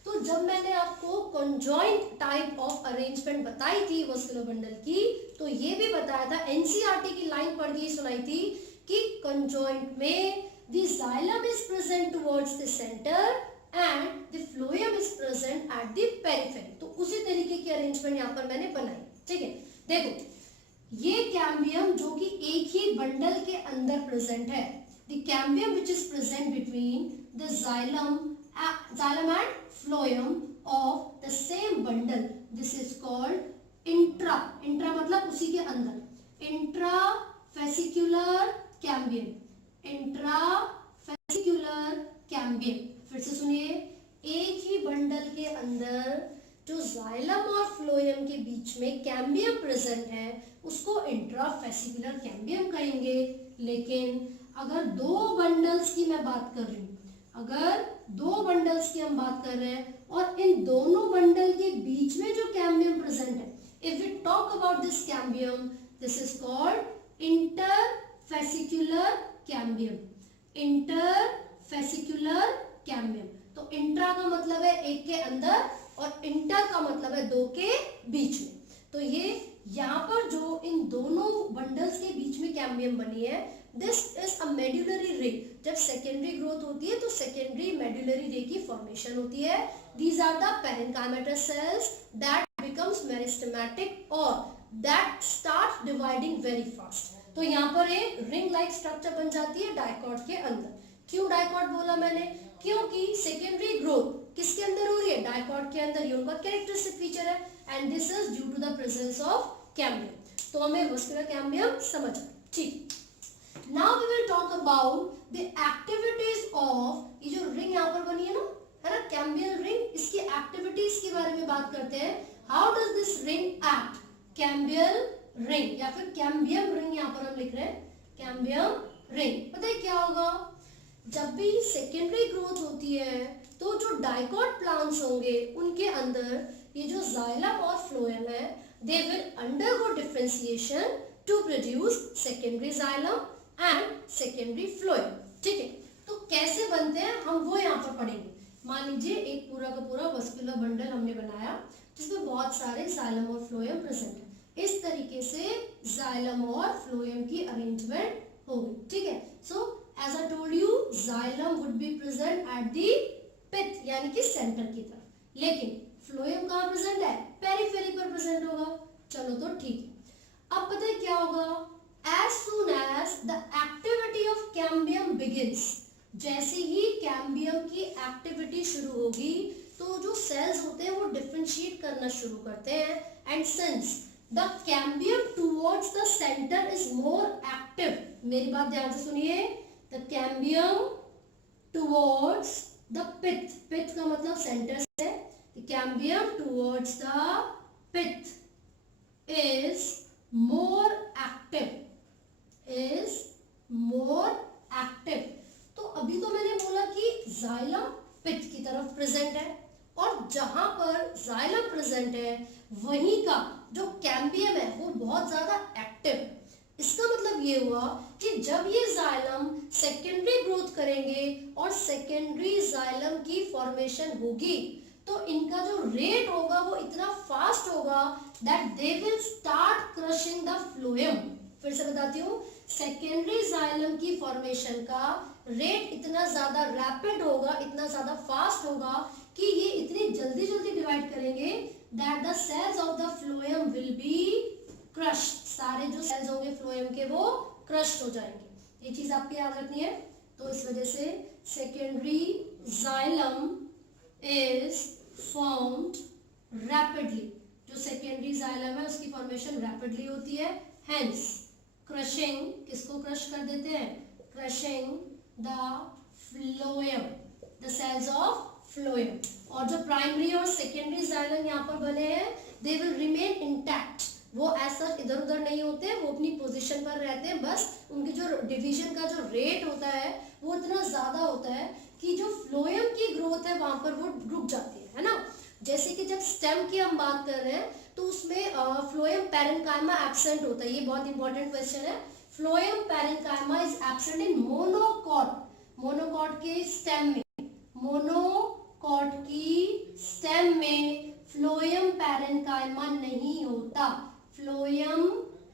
तो जब मैंने आपको कंजॉइंट टाइप ऑफ अरेंजमेंट बताई थी वर्स्कुलर बंडल की, तो ये भी बताया था, एनसीईआरटी की लाइन पढ़ के सुनाई थी कि कंजॉइंट में the xylem is present towards the center and the phloem is present at the periphery। तो उसी तरीके की अरेंजमेंट यहाँ पर मैंने बनाई, ठीक है। देखो ये कैम्बियम जो कि एक ही बंडल के अंदर प्रेजेंट है, the cambium which is present between the xylem and phloem of the same bundle. This is called intra. Intra मतलब उसी के अंदर. Intrafascicular cambium. Intrafascicular cambium. फिर से सुनिए, एक ही बंडल के अंदर जो जाइलम और फ्लोएम के बीच में कैम्बियम प्रेजेंट है उसको इंट्राफेसिकुलर कैम्बियम कहेंगे. लेकिन अगर दो बंडल्स की मैं बात कर रही हूँ, अगर दो बंडल्स की हम बात कर रहे हैं और इन दोनों बंडल के बीच में जो कैम्बियम प्रेजेंट है, if we talk about this cambium, this is called interfascicular cambium. Interfascicular cambium. तो इंट्रा का मतलब है एक के अंदर और इंटर का मतलब है दो के बीच में. तो ये यहाँ पर जो इन दोनों बंडल्स के बीच में कैम्बियम बनी है, दिस इज अ मेडुलरी रे. जब सेकेंडरी ग्रोथ होती है तो सेकेंडरी मेडुलरी रे की फॉर्मेशन होती है. These are the parenchymatous cells that becomes meristematic और that start dividing very fast. तो यहाँ पर एक रिंग लाइक स्ट्रक्चर बन जाती है डाइकॉट के अंदर. क्यों डाइकॉट बोला मैंने? क्योंकि सेकेंडरी ग्रोथ किसके अंदर हो रही है? डाइकॉट के अंदर. ये उनका कैरेक्टरिस्टिक फीचर है and this is due to the presence of cambium. तो हमें वस्कुलर कैम्बियम समझ आया. ठीक. Now we will talk about the activities of, ये जो रिंग यहाँ पर बनी है ना, कैम्बियल रिंग, इसकी एक्टिविटीज के बारे में बात करते हैं. How does this ring act? Cambial ring या फिर कैम्बियम रिंग यहाँ पर हम लिख रहे हैं. Cambium ring. पता है क्या होगा? जब भी सेकेंडरी ग्रोथ होती है तो जो डाइकॉट प्लांट्स होंगे उनके अंदर ये जो जाइलम और फ्लोएम है, दे will undergo differentiation to produce secondary xylem and secondary phloem. ठीक है. तो कैसे बनते हैं हम वो यहाँ पर पढ़ेंगे. मान लीजिए एक पूरा का पूरा वस्कुलर बंडल हमने बनाया जिसमें बहुत सारे जाइलम और फ्लोएम प्रेजेंट है. इस तरीके से जाइलम और फ्लोएम की अरेंजमेंट होगी. ठीक है. सो as I told you, xylem would be present at the pith यानी कि सेंटर की तरफ. लेकिन फ्लोएम कहाँ प्रेजेंट है? पेरिफेरी पर प्रेजेंट होगा. चलो तो ठीक है. अब पता है क्या होगा? As soon as the activity of cambium begins, जैसे ही कैम्बियम की एक्टिविटी शुरू होगी तो जो सेल्स होते हैं वो डिफरेंशिएट करना शुरू करते हैं. And since the cambium towards the centre is more active, मेरी बात ध्यान से सुनिए, the cambium towards the pith. pith का मतलब सेंटर से. the cambium towards the pith is more active. तो अभी तो मैंने बोला कि जाइलम पिथ की तरफ प्रेजेंट है और जहां पर जाइलम प्रेजेंट है वहीं का जो कैम्बियम है वो बहुत ज्यादा एक्टिव है. इसका मतलब ये हुआ कि जब ये जाइलम सेकेंडरी ग्रोथ करेंगे और सेकेंडरी जाइलम की फॉर्मेशन होगी तो इनका जो रेट होगा वो इतना फास्ट होगा that they will start crushing the phloem. फिर से बताती हूँ, सेकेंडरी जाइलम की फॉर्मेशन का रेट इतना ज्यादा रैपिड होगा, इतना ज्यादा फास्ट होगा कि ये इतनी जल्दी जल्दी डिवाइड करेंगे that the cells of the phloem will be crushed. सारे जो सेल्स होंगे फ्लोएम के वो क्रश्ड हो जाएंगे. ये चीज आपको याद रखनी है. तो इस वजह से secondary xylem is formed rapidly. जो सेकेंडरी जाइलम है उसकी फॉर्मेशन रैपिडली होती है. हेंस क्रशिंग, किसको क्रश कर देते हैं? Crushing the phloem, the cells of phloem. और जो प्राइमरी और सेकेंडरी जाइलम यहाँ पर बने हैं दे विल रिमेन इंटैक्ट. वो ऐसा इधर उधर नहीं होते, वो अपनी पोजीशन पर रहते हैं. बस उनकी जो डिवीजन का जो रेट होता है वो इतना ज्यादा होता है कि जो फ्लोएम की ग्रोथ है वहां पर वो रुक जाती है ना. जैसे कि जब स्टेम की हम बात कर रहे हैं तो उसमें फ्लोएम पैरेन्काइमा एब्सेंट होता है. ये बहुत इंपॉर्टेंट क्वेश्चन है. Phloem parenchyma is absent in monocot. Monocot के स्टेम में, मोनोकॉट की स्टेम में फ्लोएम पैरेन्काइमा नहीं होता. फ्लोएम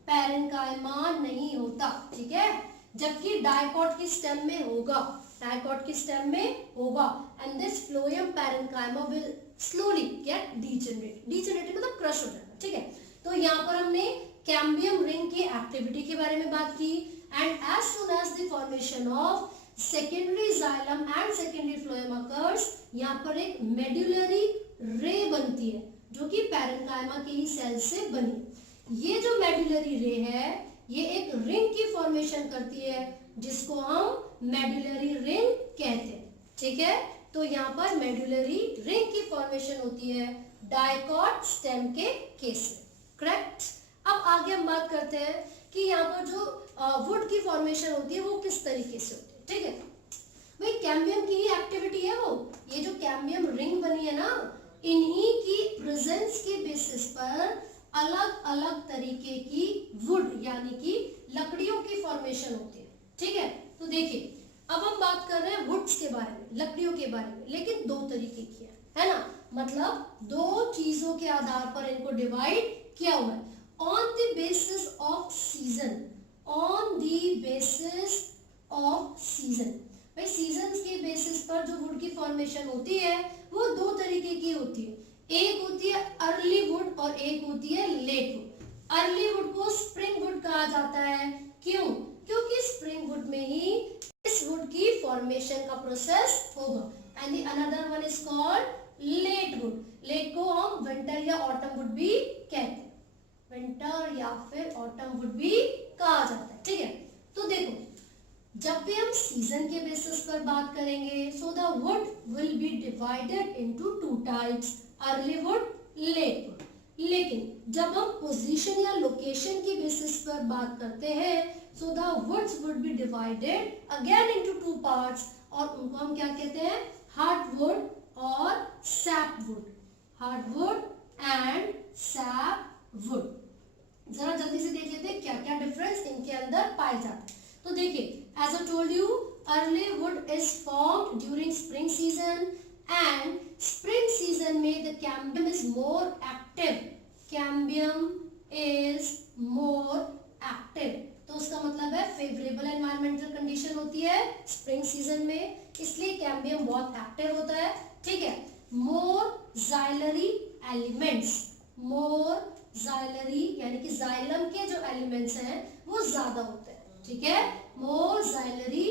पैरेन्काइमा नहीं होता. ठीक है. जबकि डाइकॉट की स्टेम में होगा. डाइकॉट की स्टेम में होगा. And this phloem parenchyma will slowly get degenerate. Degenerate मतलब क्रश हो जाएगा. ठीक है. तो यहाँ पर हमने कैम्बियम रिंग की एक्टिविटी के बारे में बात की. And as soon as the formation of secondary xylem and secondary phloem occurs, यहाँ पर एक मेडुलरी रे बनती है जो कि पैरेन्काइमा के ही सेल से बनी। ये जो मेडुलरी रे है ये एक रिंग की फॉर्मेशन करती है जिसको हम मेडुलरी रिंग कहते हैं। ठीक है, तो यहाँ पर मेडुलरी रिंग की फॉर्मेशन होती है डाइकॉट स्टेम के केस में। करेक्ट। अब आगे हम बात करते हैं कि यहाँ पर जो वुड की फॉर्मेशन होती है वो किस तरीके से होती है। ठीक है भाई, कैम्बियम की ही एक्टिविटी है वो। ये जो कैम्बियम रिंग बनी है ना, इन्हीं की प्रेजेंस के बेसिस पर अलग अलग तरीके की वुड यानी कि लकड़ियों की फॉर्मेशन होती है। ठीक है, तो देखिए अब हम बात कर रहे हैं वुड्स के बारे में, लकड़ियों के बारे में, लेकिन दो तरीके की है ना, मतलब दो चीजों के आधार पर इनको डिवाइड किया हुआ है। On the basis off season, on the basis off season, भाई सीजन के बेसिस पर जो वुड की फॉर्मेशन होती है वो दो तरीके की होती है। एक होती है अर्ली वुड और एक होती है लेट वुड। अर्ली वुड को स्प्रिंग वुड कहा जाता है। क्यों? क्योंकि स्प्रिंग वुड में ही इस वुड की फॉर्मेशन का प्रोसेस होगा। And the another one is called late wood. Late को हम विंटर या ऑटम वुड भी कहते हैं, विंटर या फिर ऑटम वुड भी कहा जाता है। ठीक है, तो देखो जब भी हम सीजन के बेसिस पर बात करेंगे so the wood will be divided into two types, early wood, late wood. लेकिन जब हम पोजीशन या लोकेशन की बेसिस पर बात करते हैं so the woods would be divided again into two parts, और उनको हम क्या कहते हैं? हार्डवुड और सैपवुड, हार्डवुड एंड सैपवुड। जरा जल्दी से देख लेते हैं क्या क्या डिफरेंस इनके अंदर पाए जाते हैं। तो देखिए, as I told you, early wood is formed during spring season, and spring season में the cambium is more active. Cambium is more active. तो उसका मतलब है फेवरेबल एनवायरमेंटल कंडीशन होती है स्प्रिंग सीजन में, इसलिए कैम्बियम बहुत एक्टिव होता है। ठीक है, मोर जाइलरी एलिमेंट्स, मोर जाइलरी यानी कि जाइलम के जो एलिमेंट्स हैं वो ज्यादा होते हैं। ठीक है, मोर xylary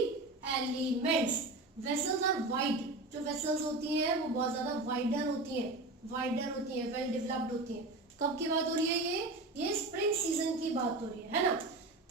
elements. Vessels are wide, जो वेसल्स होती हैं वो बहुत ज्यादा वाइडर होती हैं, वाइडर होती हैं, वेल डेवलप्ड होती हैं। कब की बात हो रही है? ये स्प्रिंग सीजन की बात हो रही है ना।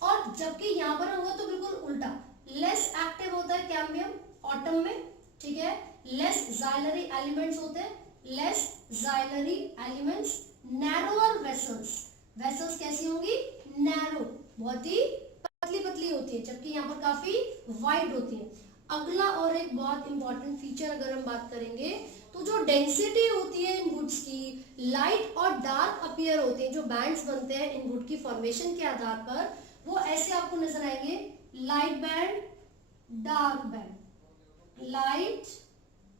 और जबकि यहाँ पर होगा तो बिल्कुल उल्टा, लेस एक्टिव होता है कैम्बियम ऑटम में। ठीक है, लेस जाइलरी एलिमेंट्स होते हैं, less xylary elements, narrower vessels. Vessels कैसी होंगी? नैरो, बहुत ही पतली पतली होती है, जबकि यहाँ पर काफी वाइड होती है। अगला और एक बहुत इंपॉर्टेंट फीचर अगर हम बात करेंगे तो जो डेंसिटी होती है इन वुड्स की, लाइट और डार्क अपीयर होते हैं, जो बैंड्स बनते हैं इन वुड की फॉर्मेशन के आधार पर, वो ऐसे आपको नजर आएंगे, light band, dark band, light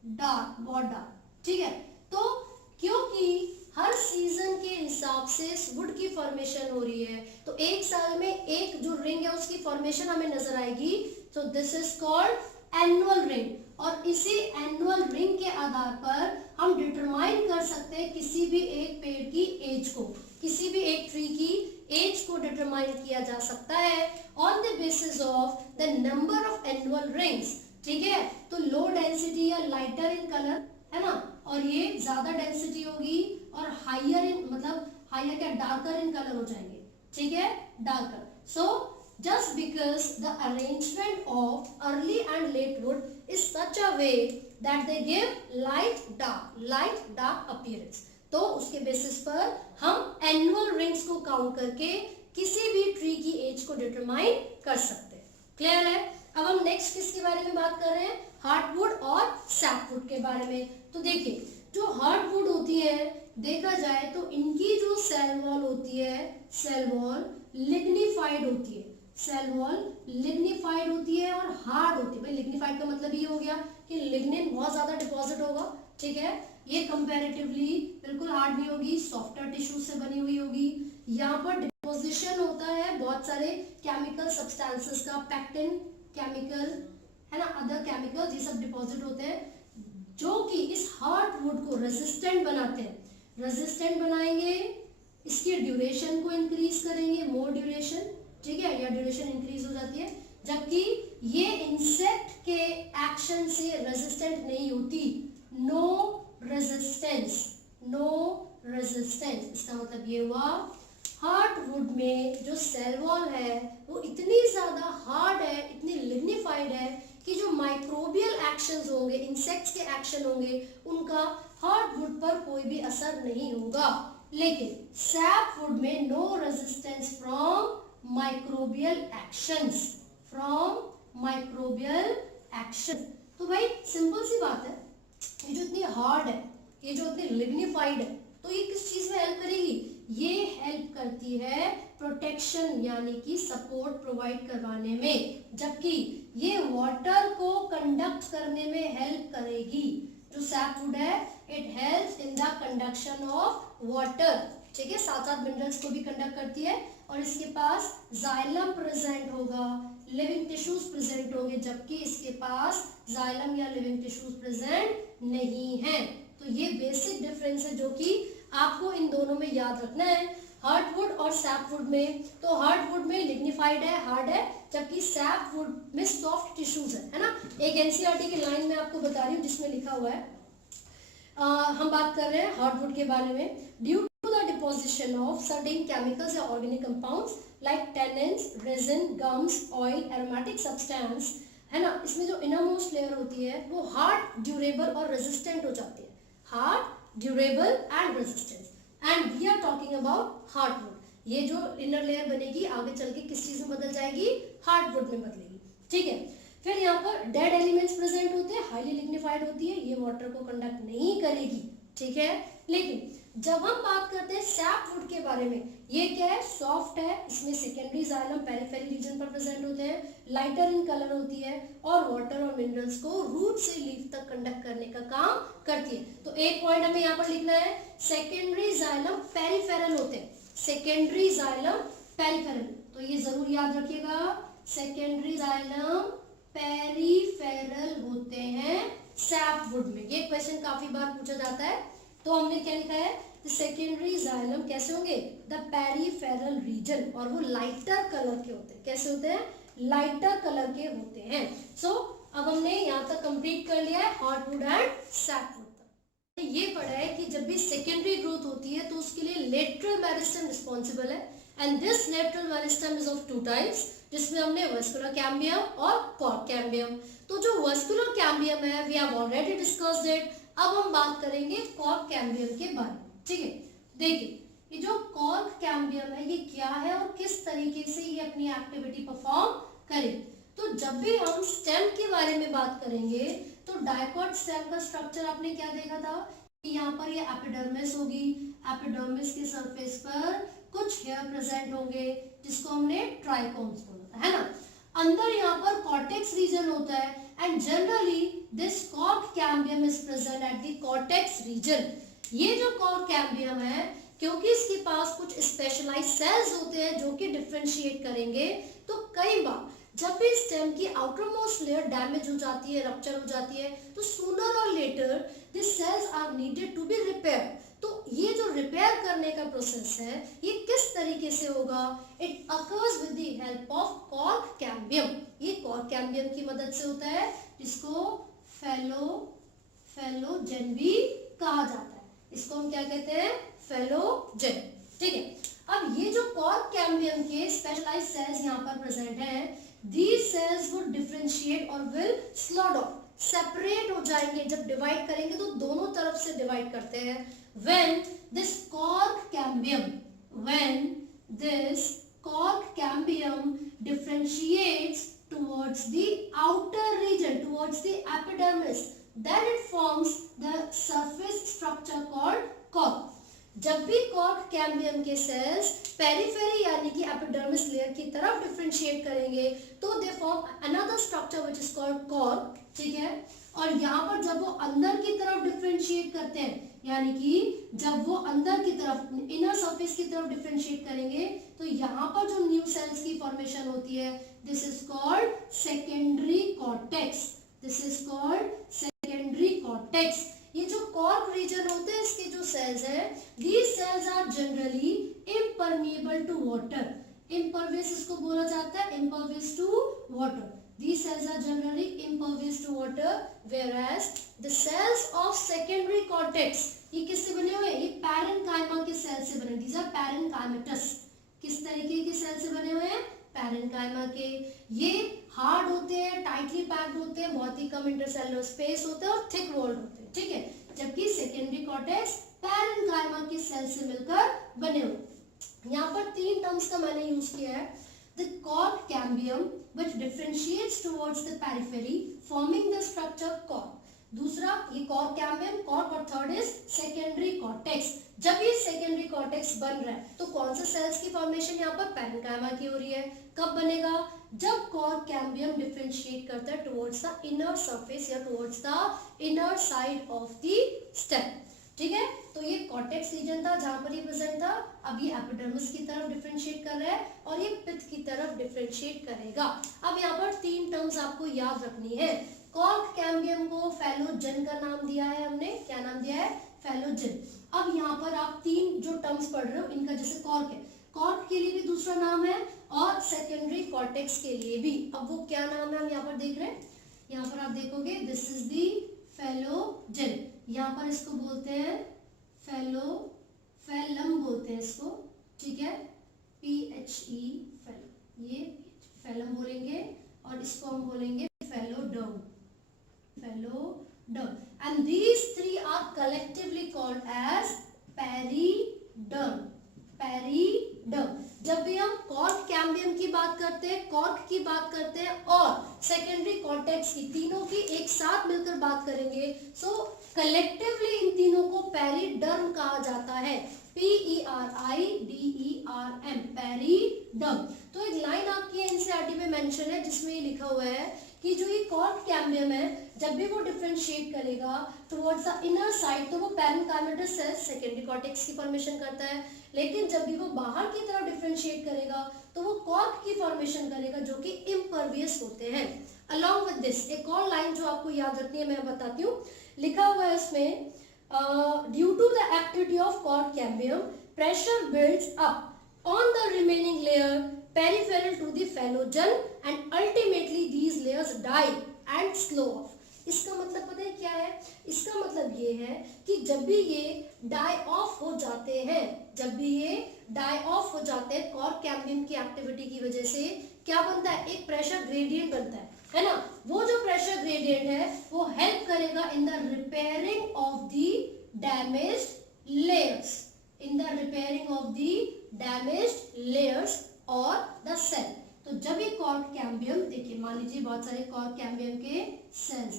dark, बहुत डार्क। ठीक है, तो क्योंकि हर सीजन के हिसाब से वुड की फॉर्मेशन हो रही है तो एक साल में एक जो रिंग है उसकी फॉर्मेशन हमें नजर आएगी, तो this is called annual ring. और इसी एनुअल रिंग के आधार पर हम डिटरमाइन कर सकते हैं किसी भी एक पेड़ की एज को, किसी भी एक ट्री की एज को डिटरमाइन किया जा सकता है on the basis of the number of annual rings. ठीक है, तो लो डेंसिटी या लाइटर इन कलर है ना, और ये ज्यादा डेंसिटी होगी और हाइयर इन, मतलब हाइयर क्या, डार्कर इन कलर हो जाएंगे। ठीक है, darker. So just because the arrangement of early and late wood is such a way that they give light dark appearance, तो उसके बेसिस पर हम एनुअल रिंग्स को काउंट करके किसी भी ट्री की एज को डिटरमाइन कर सकते हैं। क्लियर है? अब हम नेक्स्ट किसके बारे में बात कर रहे हैं? हार्डवुड और सैपवुड के बारे में। तो देखिए, जो हार्डवुड होती है देखा जाए तो इनकी जो सेल वॉल होती है, सेल वॉल लिग्निफाइड होती है, सेल वॉल लिग्निफाइड होती है और हार्ड होती है। भाई लिग्निफाइड का मतलब ये हो गया कि लिग्निन बहुत ज्यादा डिपॉजिट होगा। ठीक है, ये कंपैरेटिवली बिल्कुल हार्ड नहीं होगी, सॉफ्टर टिश्यू से बनी हुई होगी। यहाँ पर डिपोजिशन होता है बहुत सारे केमिकल सब्सटेंसेस का, पैक्टिन केमिकल है ना, अदर केमिकल, ये सब डिपॉजिट होते हैं जो कि इस हार्डवुड को रेजिस्टेंट बनाते हैं। रेजिस्टेंट बनाएंगे, इसकी ड्यूरेशन को इंक्रीज करेंगे, मोर ड्यूरेशन। ठीक है, या ड्यूरेशन इंक्रीज हो जाती है, जबकि ये इंसेक्ट के एक्शन से रेजिस्टेंट नहीं होती, नो रेजिस्टेंस, नो रेजिस्टेंस। इसका मतलब ये हुआ हार्टवुड में जो सेल वॉल है वो इतनी ज्यादा हार्ड है, इतनी लिग्निफाइड है कि जो माइक्रोबियल एक्शंस होंगे, इंसेक्ट्स के एक्शन होंगे, उनका हार्टवुड पर कोई भी असर नहीं होगा। लेकिन सैपवुड में no resistance from microbial actions, from microbial action. तो भाई सिंपल सी बात है, ये जो इतनी हार्ड है, ये जो इतनी लिग्निफाइड है, तो ये किस चीज में हेल्प करेगी? ये हेल्प करती है प्रोटेक्शन यानी कि सपोर्ट प्रोवाइड करवाने में, जबकि ये वाटर को कंडक्ट करने में हेल्प करेगी। जो सैपवुड है it helps in the conduction of water, ठीक है, साथ साथ मिनरल्स को भी कंडक्ट करती है। और इसके पास जाइलम प्रेजेंट होगा, लिविंग टिश्यूज प्रेजेंट होंगे, जबकि इसके पास जाइलम या लिविंग टिश्यूज प्रेजेंट नहीं है। तो ये बेसिक डिफरेंस है जो कि आपको इन दोनों में याद रखना है, हार्डवुड और सैपवुड में। तो हार्डवुड में लिग्निफाइड है, हार्ड है, जबकि सैपवुड में सॉफ्ट टिश्यूज है ना। एक एनसीईआरटी की लाइन में आपको बता रही हूँ जिसमें लिखा हुआ है, हम बात कर रहे हैं हार्डवुड के बारे में। Due to the deposition of certain chemicals या organic compounds like tannins, resin, gums, oil, aromatic substance, है ना, इसमें जो इनरमोस्ट लेयर होती है वो हार्ड, ड्यूरेबल और रेजिस्टेंट हो जाती है। Hard, durable and resistance, and we are talking about hardwood. ये जो इनर लेयर बनेगी आगे चल के किस चीज में बदल जाएगी? हार्डवुड में बदलेगी, ठीक है। फिर यहाँ पर डेड एलिमेंट्स प्रेजेंट होते हैं, हाईली लिग्निफाइड होती है, ये वाटर को कंडक्ट नहीं करेगी, ठीक है। लेकिन जब हम बात करते हैं सैपवुड के बारे में, ये क्या है? सॉफ्ट है, इसमें सेकेंडरी जाइलम पेरिफेरी रीजन पर प्रेजेंट होते हैं, लाइटर इन कलर होती है और वाटर और मिनरल्स को रूट से लीफ तक कंडक्ट करने का काम करती है। तो एक पॉइंट हमें यहाँ पर लिखना है, सेकेंडरी जाइलम पेरिफेरल होते हैं, सेकेंडरी जाइलम पेरिफेरल, तो ये जरूर याद रखिएगा, सेकेंडरी जाइलम पेरिफेरल होते हैं सैपवुड में। ये क्वेश्चन काफी बार पूछा जाता है, तो हमने क्या लिखा है? सेकेंडरी जाइलम कैसे होंगे? द पेरिफेरल रीजन, और वो लाइटर कलर के होते हैं। कैसे होते हैं? लाइटर कलर के होते हैं। सो अब हमने यहाँ तक कंप्लीट कर लिया है हार्डवुड एंड सैपवुड तक। ये पढ़ा है कि जब भी सेकेंडरी ग्रोथ होती है तो उसके लिए लेटरल मेरिस्टेम रिस्पॉन्सिबल है, and this lateral meristem is of two types, जिसमें हमने वेस्कुलर कैम्बियम और कॉर्क कैम्बियम। तो जो वेस्कुलर कैम्बियम है we have already discussed it. अब हम बात करेंगे कॉर्क कैम्बियम के बारे में, ठीक है। देखिए ये जो कॉर्क कैम्बियम है ये क्या है और किस तरीके से ये अपनी एक्टिविटी परफॉर्म करे। तो जब भी हम स्टेम के बारे में बात करेंगे तो डाइकॉट स्टेम का स्ट्रक्चर आपने क्या देखा था कि यहाँ पर ये एपिडर्मिस होगी, एपिडर्मिस के सरफेस पर कुछ हेयर प्रेजेंट होंगे जिसको हमने ट्राइकोम्स बोला था, है ना। अंदर यहाँ पर कॉर्टेक्स रीजन होता है, and generally this cork cambium is present at the cortex region. ये जो कॉर्क कैम्बियम है, क्योंकि इसके पास कुछ स्पेशलाइज्ड सेल्स होते हैं जो कि डिफरेंशिएट करेंगे, तो कई बार जब भी स्टेम की आउटर मोस्ट लेयर डैमेज हो जाती है, रप्चर हो जाती है, तो सूनर और later this cells are needed to be repair. तो ये जो रिपेयर करने का प्रोसेस है ये किस तरीके से होगा? It occurs with the help of cork cambium. ये कॉर्क कैम्बियम की मदद से होता है, जिसको फेलोजेन भी कहा जाता है। इसको हम क्या कहते हैं? फेलोजेन, ठीक है। अब ये जो कॉर्क कैम्बियम के स्पेशलाइज्ड सेल्स यहाँ पर प्रेजेंट हैं, these cells would differentiate or will slot off, separate हो जाएंगे। जब डिवाइड करेंगे तो दोनों तरफ से डिवाइड करते हैं। when this cork cambium differentiates towards the outer region, towards the epidermis, then it forms the surface structure called cork। जब भी कॉर्क कैम्बियम के सेल्स पेरिफेरी यानी कि एपिडर्मिस लेयर की तरफ डिफरेंशिएट करेंगे तो they form another structure which is called cork, ठीक है। और यहाँ पर जब वो अंदर की तरफ डिफरेंशिएट करते हैं, यानी कि जब वो अंदर की तरफ इनर सरफेस की तरफ डिफरेंशिएट करेंगे, तो यहाँ पर जो न्यू सेल्स की फॉर्मेशन होती है, this is called secondary cortex. This is called secondary cortex. ये जो कॉर्क रीजन होते हैं इसके जो सेल्स हैं, these cells are generally impermeable to water। impervious इसको बोला जाता है, impervious to water। These cells are generally impervious to water, whereas the cells of secondary cortex, ये किससे बने हुए हैं? ये पैरेन्काइमा के सेल से बने. These are parenchymatous. किस तरीके के सेल से बने हुए हैं? पैरेन्काइमा के. ये हार्ड होते हैं, टाइटली पैक्ड होते हैं, बहुत ही कम इंटरसेलुलर स्पेस होते हैं और थिक वॉल्ड होते हैं. ठीक है. जबकि सेकेंडरी कॉर्टेक्स पैरेन्काइमा के सेल से मिलकर बने हुए. यहाँ पर 3 टर्म्स का मैंने यूज किया है. The cork cambium which differentiates towards the periphery forming the structure cork. दूसरा ये cork cambium, cork और third is secondary cortex. जब ये secondary cortex बन रहा है तो कौन से cells की formation यहाँ पर parenchyma की हो रही है. कब बनेगा? जब cork cambium differentiate करता है towards the inner surface या towards the inner side of the stem. ठीक है. तो ये कॉर्टेक्स रीजन था जहां पर ये प्रेजेंट था. अब ये एपिडर्मिस की तरफ डिफरेंशिएट कर रहा है और ये पित्त की तरफ डिफरेंशिएट करेगा. अब यहाँ पर 3 टर्म्स आपको याद रखनी है. कॉर्क कैम्बियम को फेलोजेन का नाम दिया है हमने. क्या नाम दिया है? फेलोजेन. अब यहाँ पर आप 3 जो टर्म्स पढ़ रहे हो इनका जैसे कॉर्क है, कॉर्क के लिए भी दूसरा नाम है और सेकेंडरी कॉर्टेक्स के लिए भी. अब वो क्या नाम है हम यहाँ पर देख रहे हैं. यहाँ पर आप देखोगे दिस इज दी फेलोजेन. यहाँ पर इसको बोलते हैं फेलम बोलते हैं इसको. ठीक है. PHE phellem. ये फेलम बोलेंगे और इसको हम बोलेंगे phelloderm. And these 3 are collectively called as periderm. जब भी हम कॉर्क कैम्बियम की बात करते हैं, कॉर्क की बात करते हैं और सेकेंडरी कॉर्टेक्स की, तीनों की एक साथ मिलकर बात करेंगे, सो कलेक्टिवली इन तीनों को पेरिडर्म कहा जाता है. PERIDERM periderm. तो एक लाइन आपकी एनसीईआरटी में मेंशन है जिसमें ये लिखा हुआ है कि जो ये कॉर्क कैम्बियम है जब भी वो डिफरेंशिएट करेगा टुवर्ड्स द इनर साइड तो वो पैरेन्काइमेटस सेल्स सेकेंडरी कॉर्टेक्स की फॉर्मेशन करता है. लेकिन जब भी वो बाहर की तरफ डिफरेंशिएट करेगा तो वो कॉर्क की फॉर्मेशन करेगा जो कि इम्परवियस होते हैं. अलॉन्ग विद दिस एक और लाइन जो आपको याद रखनी है मैं बताती हूँ. लिखा हुआ है उसमें due to the activity of cork cambium pressure builds up on the remaining layer peripheral to the phelogen and ultimately these layers die and slow off. इसका मतलब पता है क्या है? इसका मतलब ये है कि जब भी ये डाई ऑफ हो जाते हैं, कॉर्क कैम्बियम की एक्टिविटी की वजह से क्या बनता है? एक प्रेशर ग्रेडियंट बनता है ना. वो जो प्रेशर ग्रेडियंट है वो हेल्प करेगा in the repairing of the damaged layers और द सेल. तो जब ये कॉर्क कैम्बियम, देखिए मान लीजिए बहुत सारे कॉर्क कैम्बियम के सेल्स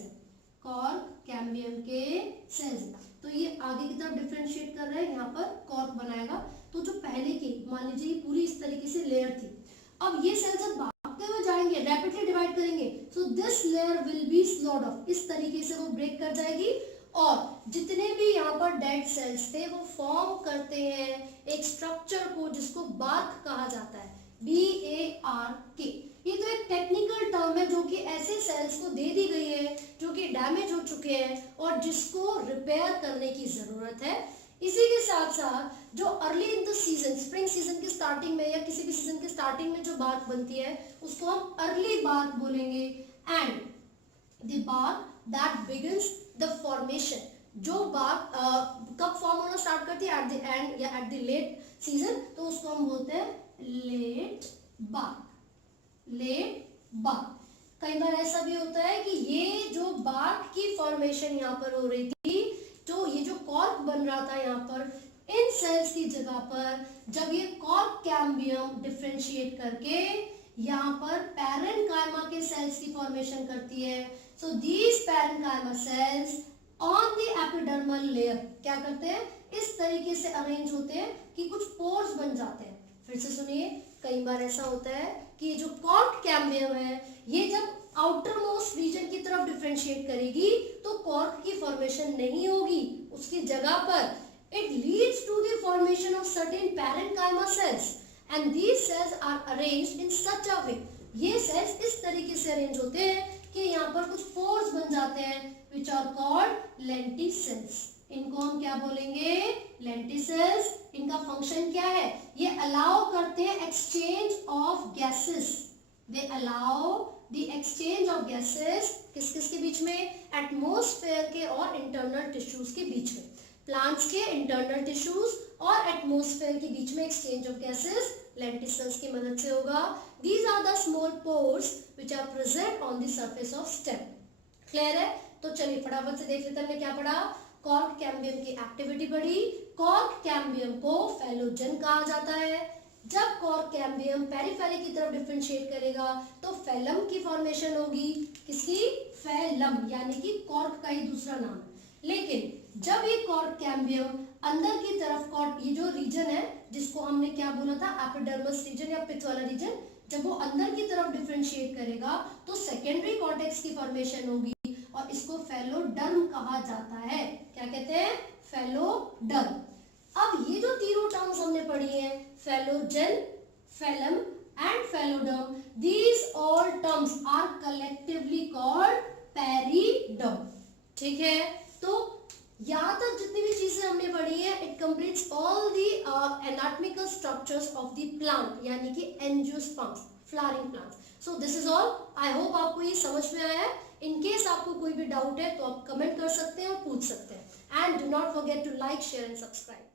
हैं, तो ये आगे की तरफ डिफरेंशिएट कर रहा है, यहाँ पर कॉर्क बनाएगा. तो जो पहले की मान लीजिए पूरी इस तरीके से लेयर थी, अब ये सेल्स जब भागते हुए जाएंगे, रैपिडली डिवाइड करेंगे, so this layer will be slowed of. इस तरीके से वो ब्रेक कर जाएगी और जितने भी यहाँ पर डेड सेल्स थे वो फॉर्म करते हैं एक स्ट्रक्चर को जिसको बार्क कहा जाता है. BARK. ये तो एक टेक्निकल टर्म है जो कि ऐसे सेल्स को दे दी गई है जो कि डैमेज हो चुके हैं और जिसको रिपेयर करने की जरूरत है. इसी के साथ साथ जो early in the season, spring season की स्टार्टिंग में या किसी भी सीजन के स्टार्टिंग में जो बार्क बनती है उसको हम अर्ली बार्क बोलेंगे. And the bark that begins the formation, जो बार्क कब फॉर्म होना स्टार्ट करती है? एट द एंड या एट द लेट सीजन, तो उसको हम बोलते हैं लेट बार्क. कई बार ऐसा भी होता है कि ये जो बार्क की फॉर्मेशन यहाँ पर हो रही थी, तो ये जो कॉर्क बन रहा था यहाँ पर इन सेल्स की जगह पर, जब ये कॉर्क कैम्बियम डिफरेंशिएट करके यहाँ पर पैरेन्काइमा के सेल्स की फॉर्मेशन करती है. So these parenchyma sales on the epidermal layer क्या करते हैं? इस तरीके से अरेंज होते हैं कि कुछ पोर्स बन जाते हैं. फिर से सुनिए, कई बार ऐसा होता है कि जो कॉर्क कैम्बियम है ये जब आउटर मोस्ट रीजन की तरफ डिफरेंशिएट करेगी तो कॉर्क की फॉर्मेशन नहीं होगी, उसकी जगह पर it leads to the formation of certain parenchyma cells and these cells are arranged in such a way. ये सेल्स इस तरीके से अरेंज होते हैं कि यहाँ पर कुछ पोर्स बन जाते हैं which are called lenticels. इनको हम क्या बोलेंगे? lenticels. इनका फंक्शन क्या है? ये अलाउ करते हैं exchange of gases. They allow the exchange of gases किस किस के बीच में, एटमॉस्फेयर के और इंटरनल टिश्यूज के बीच में। प्लांट्स के इंटरनल टिश्यूज और एटमॉस्फेयर के बीच में एक्सचेंज ऑफ गैसेस लेंटिसल्स की मदद से होगा। These are the small pores which are present on the surface of stem. Clear है? तो चलिए फटाफट से देख लेते हैं हमने क्या पढ़ा। कॉर्क कैम्बियम की एक्टिविटी बढ़ी। कॉर्क कैम्बियम को फैलोजन कहा जाता है। जब कॉर्क कैम्बियम पेरिफेरी की तरफ डिफरेंशिएट करेगा तो फैलम की फॉर्मेशन होगी। किसकी? फैलम, यानी कि कॉर्क का ही दूसरा नाम है। लेकिन जब ये कॉर्क कैम्बियम अंदर की तरफ कॉर्क, ये जो रीजन है जिसको हमने क्या बोला था, एपिडर्मस रीजन या पित्त वाला रीजन, जब वो अंदर की तरफ डिफरेंशिएट करेगा तो सेकेंडरी कॉर्टेक्स की फॉर्मेशन होगी और इसको फैलोडर्म कहा जाता है। क्या कहते हैं? फैलोडर्म। अब ये जो तीनों टर्म्स हमने पढ़ी हैं, phellogen, phellem and phelloderm, these all terms are collectively called periderm. ठीक है? तो यहाँ तक जितनी भी चीजें हमने पढ़ी है, it completes all the anatomical structures of the plant, यानी कि angiosperms, flowering plants. So this is all. I hope आपको ये समझ में आया है। इन केस आपको कोई भी डाउट है तो आप कमेंट कर सकते हैं और पूछ सकते हैं। And do not forget to like, share and subscribe.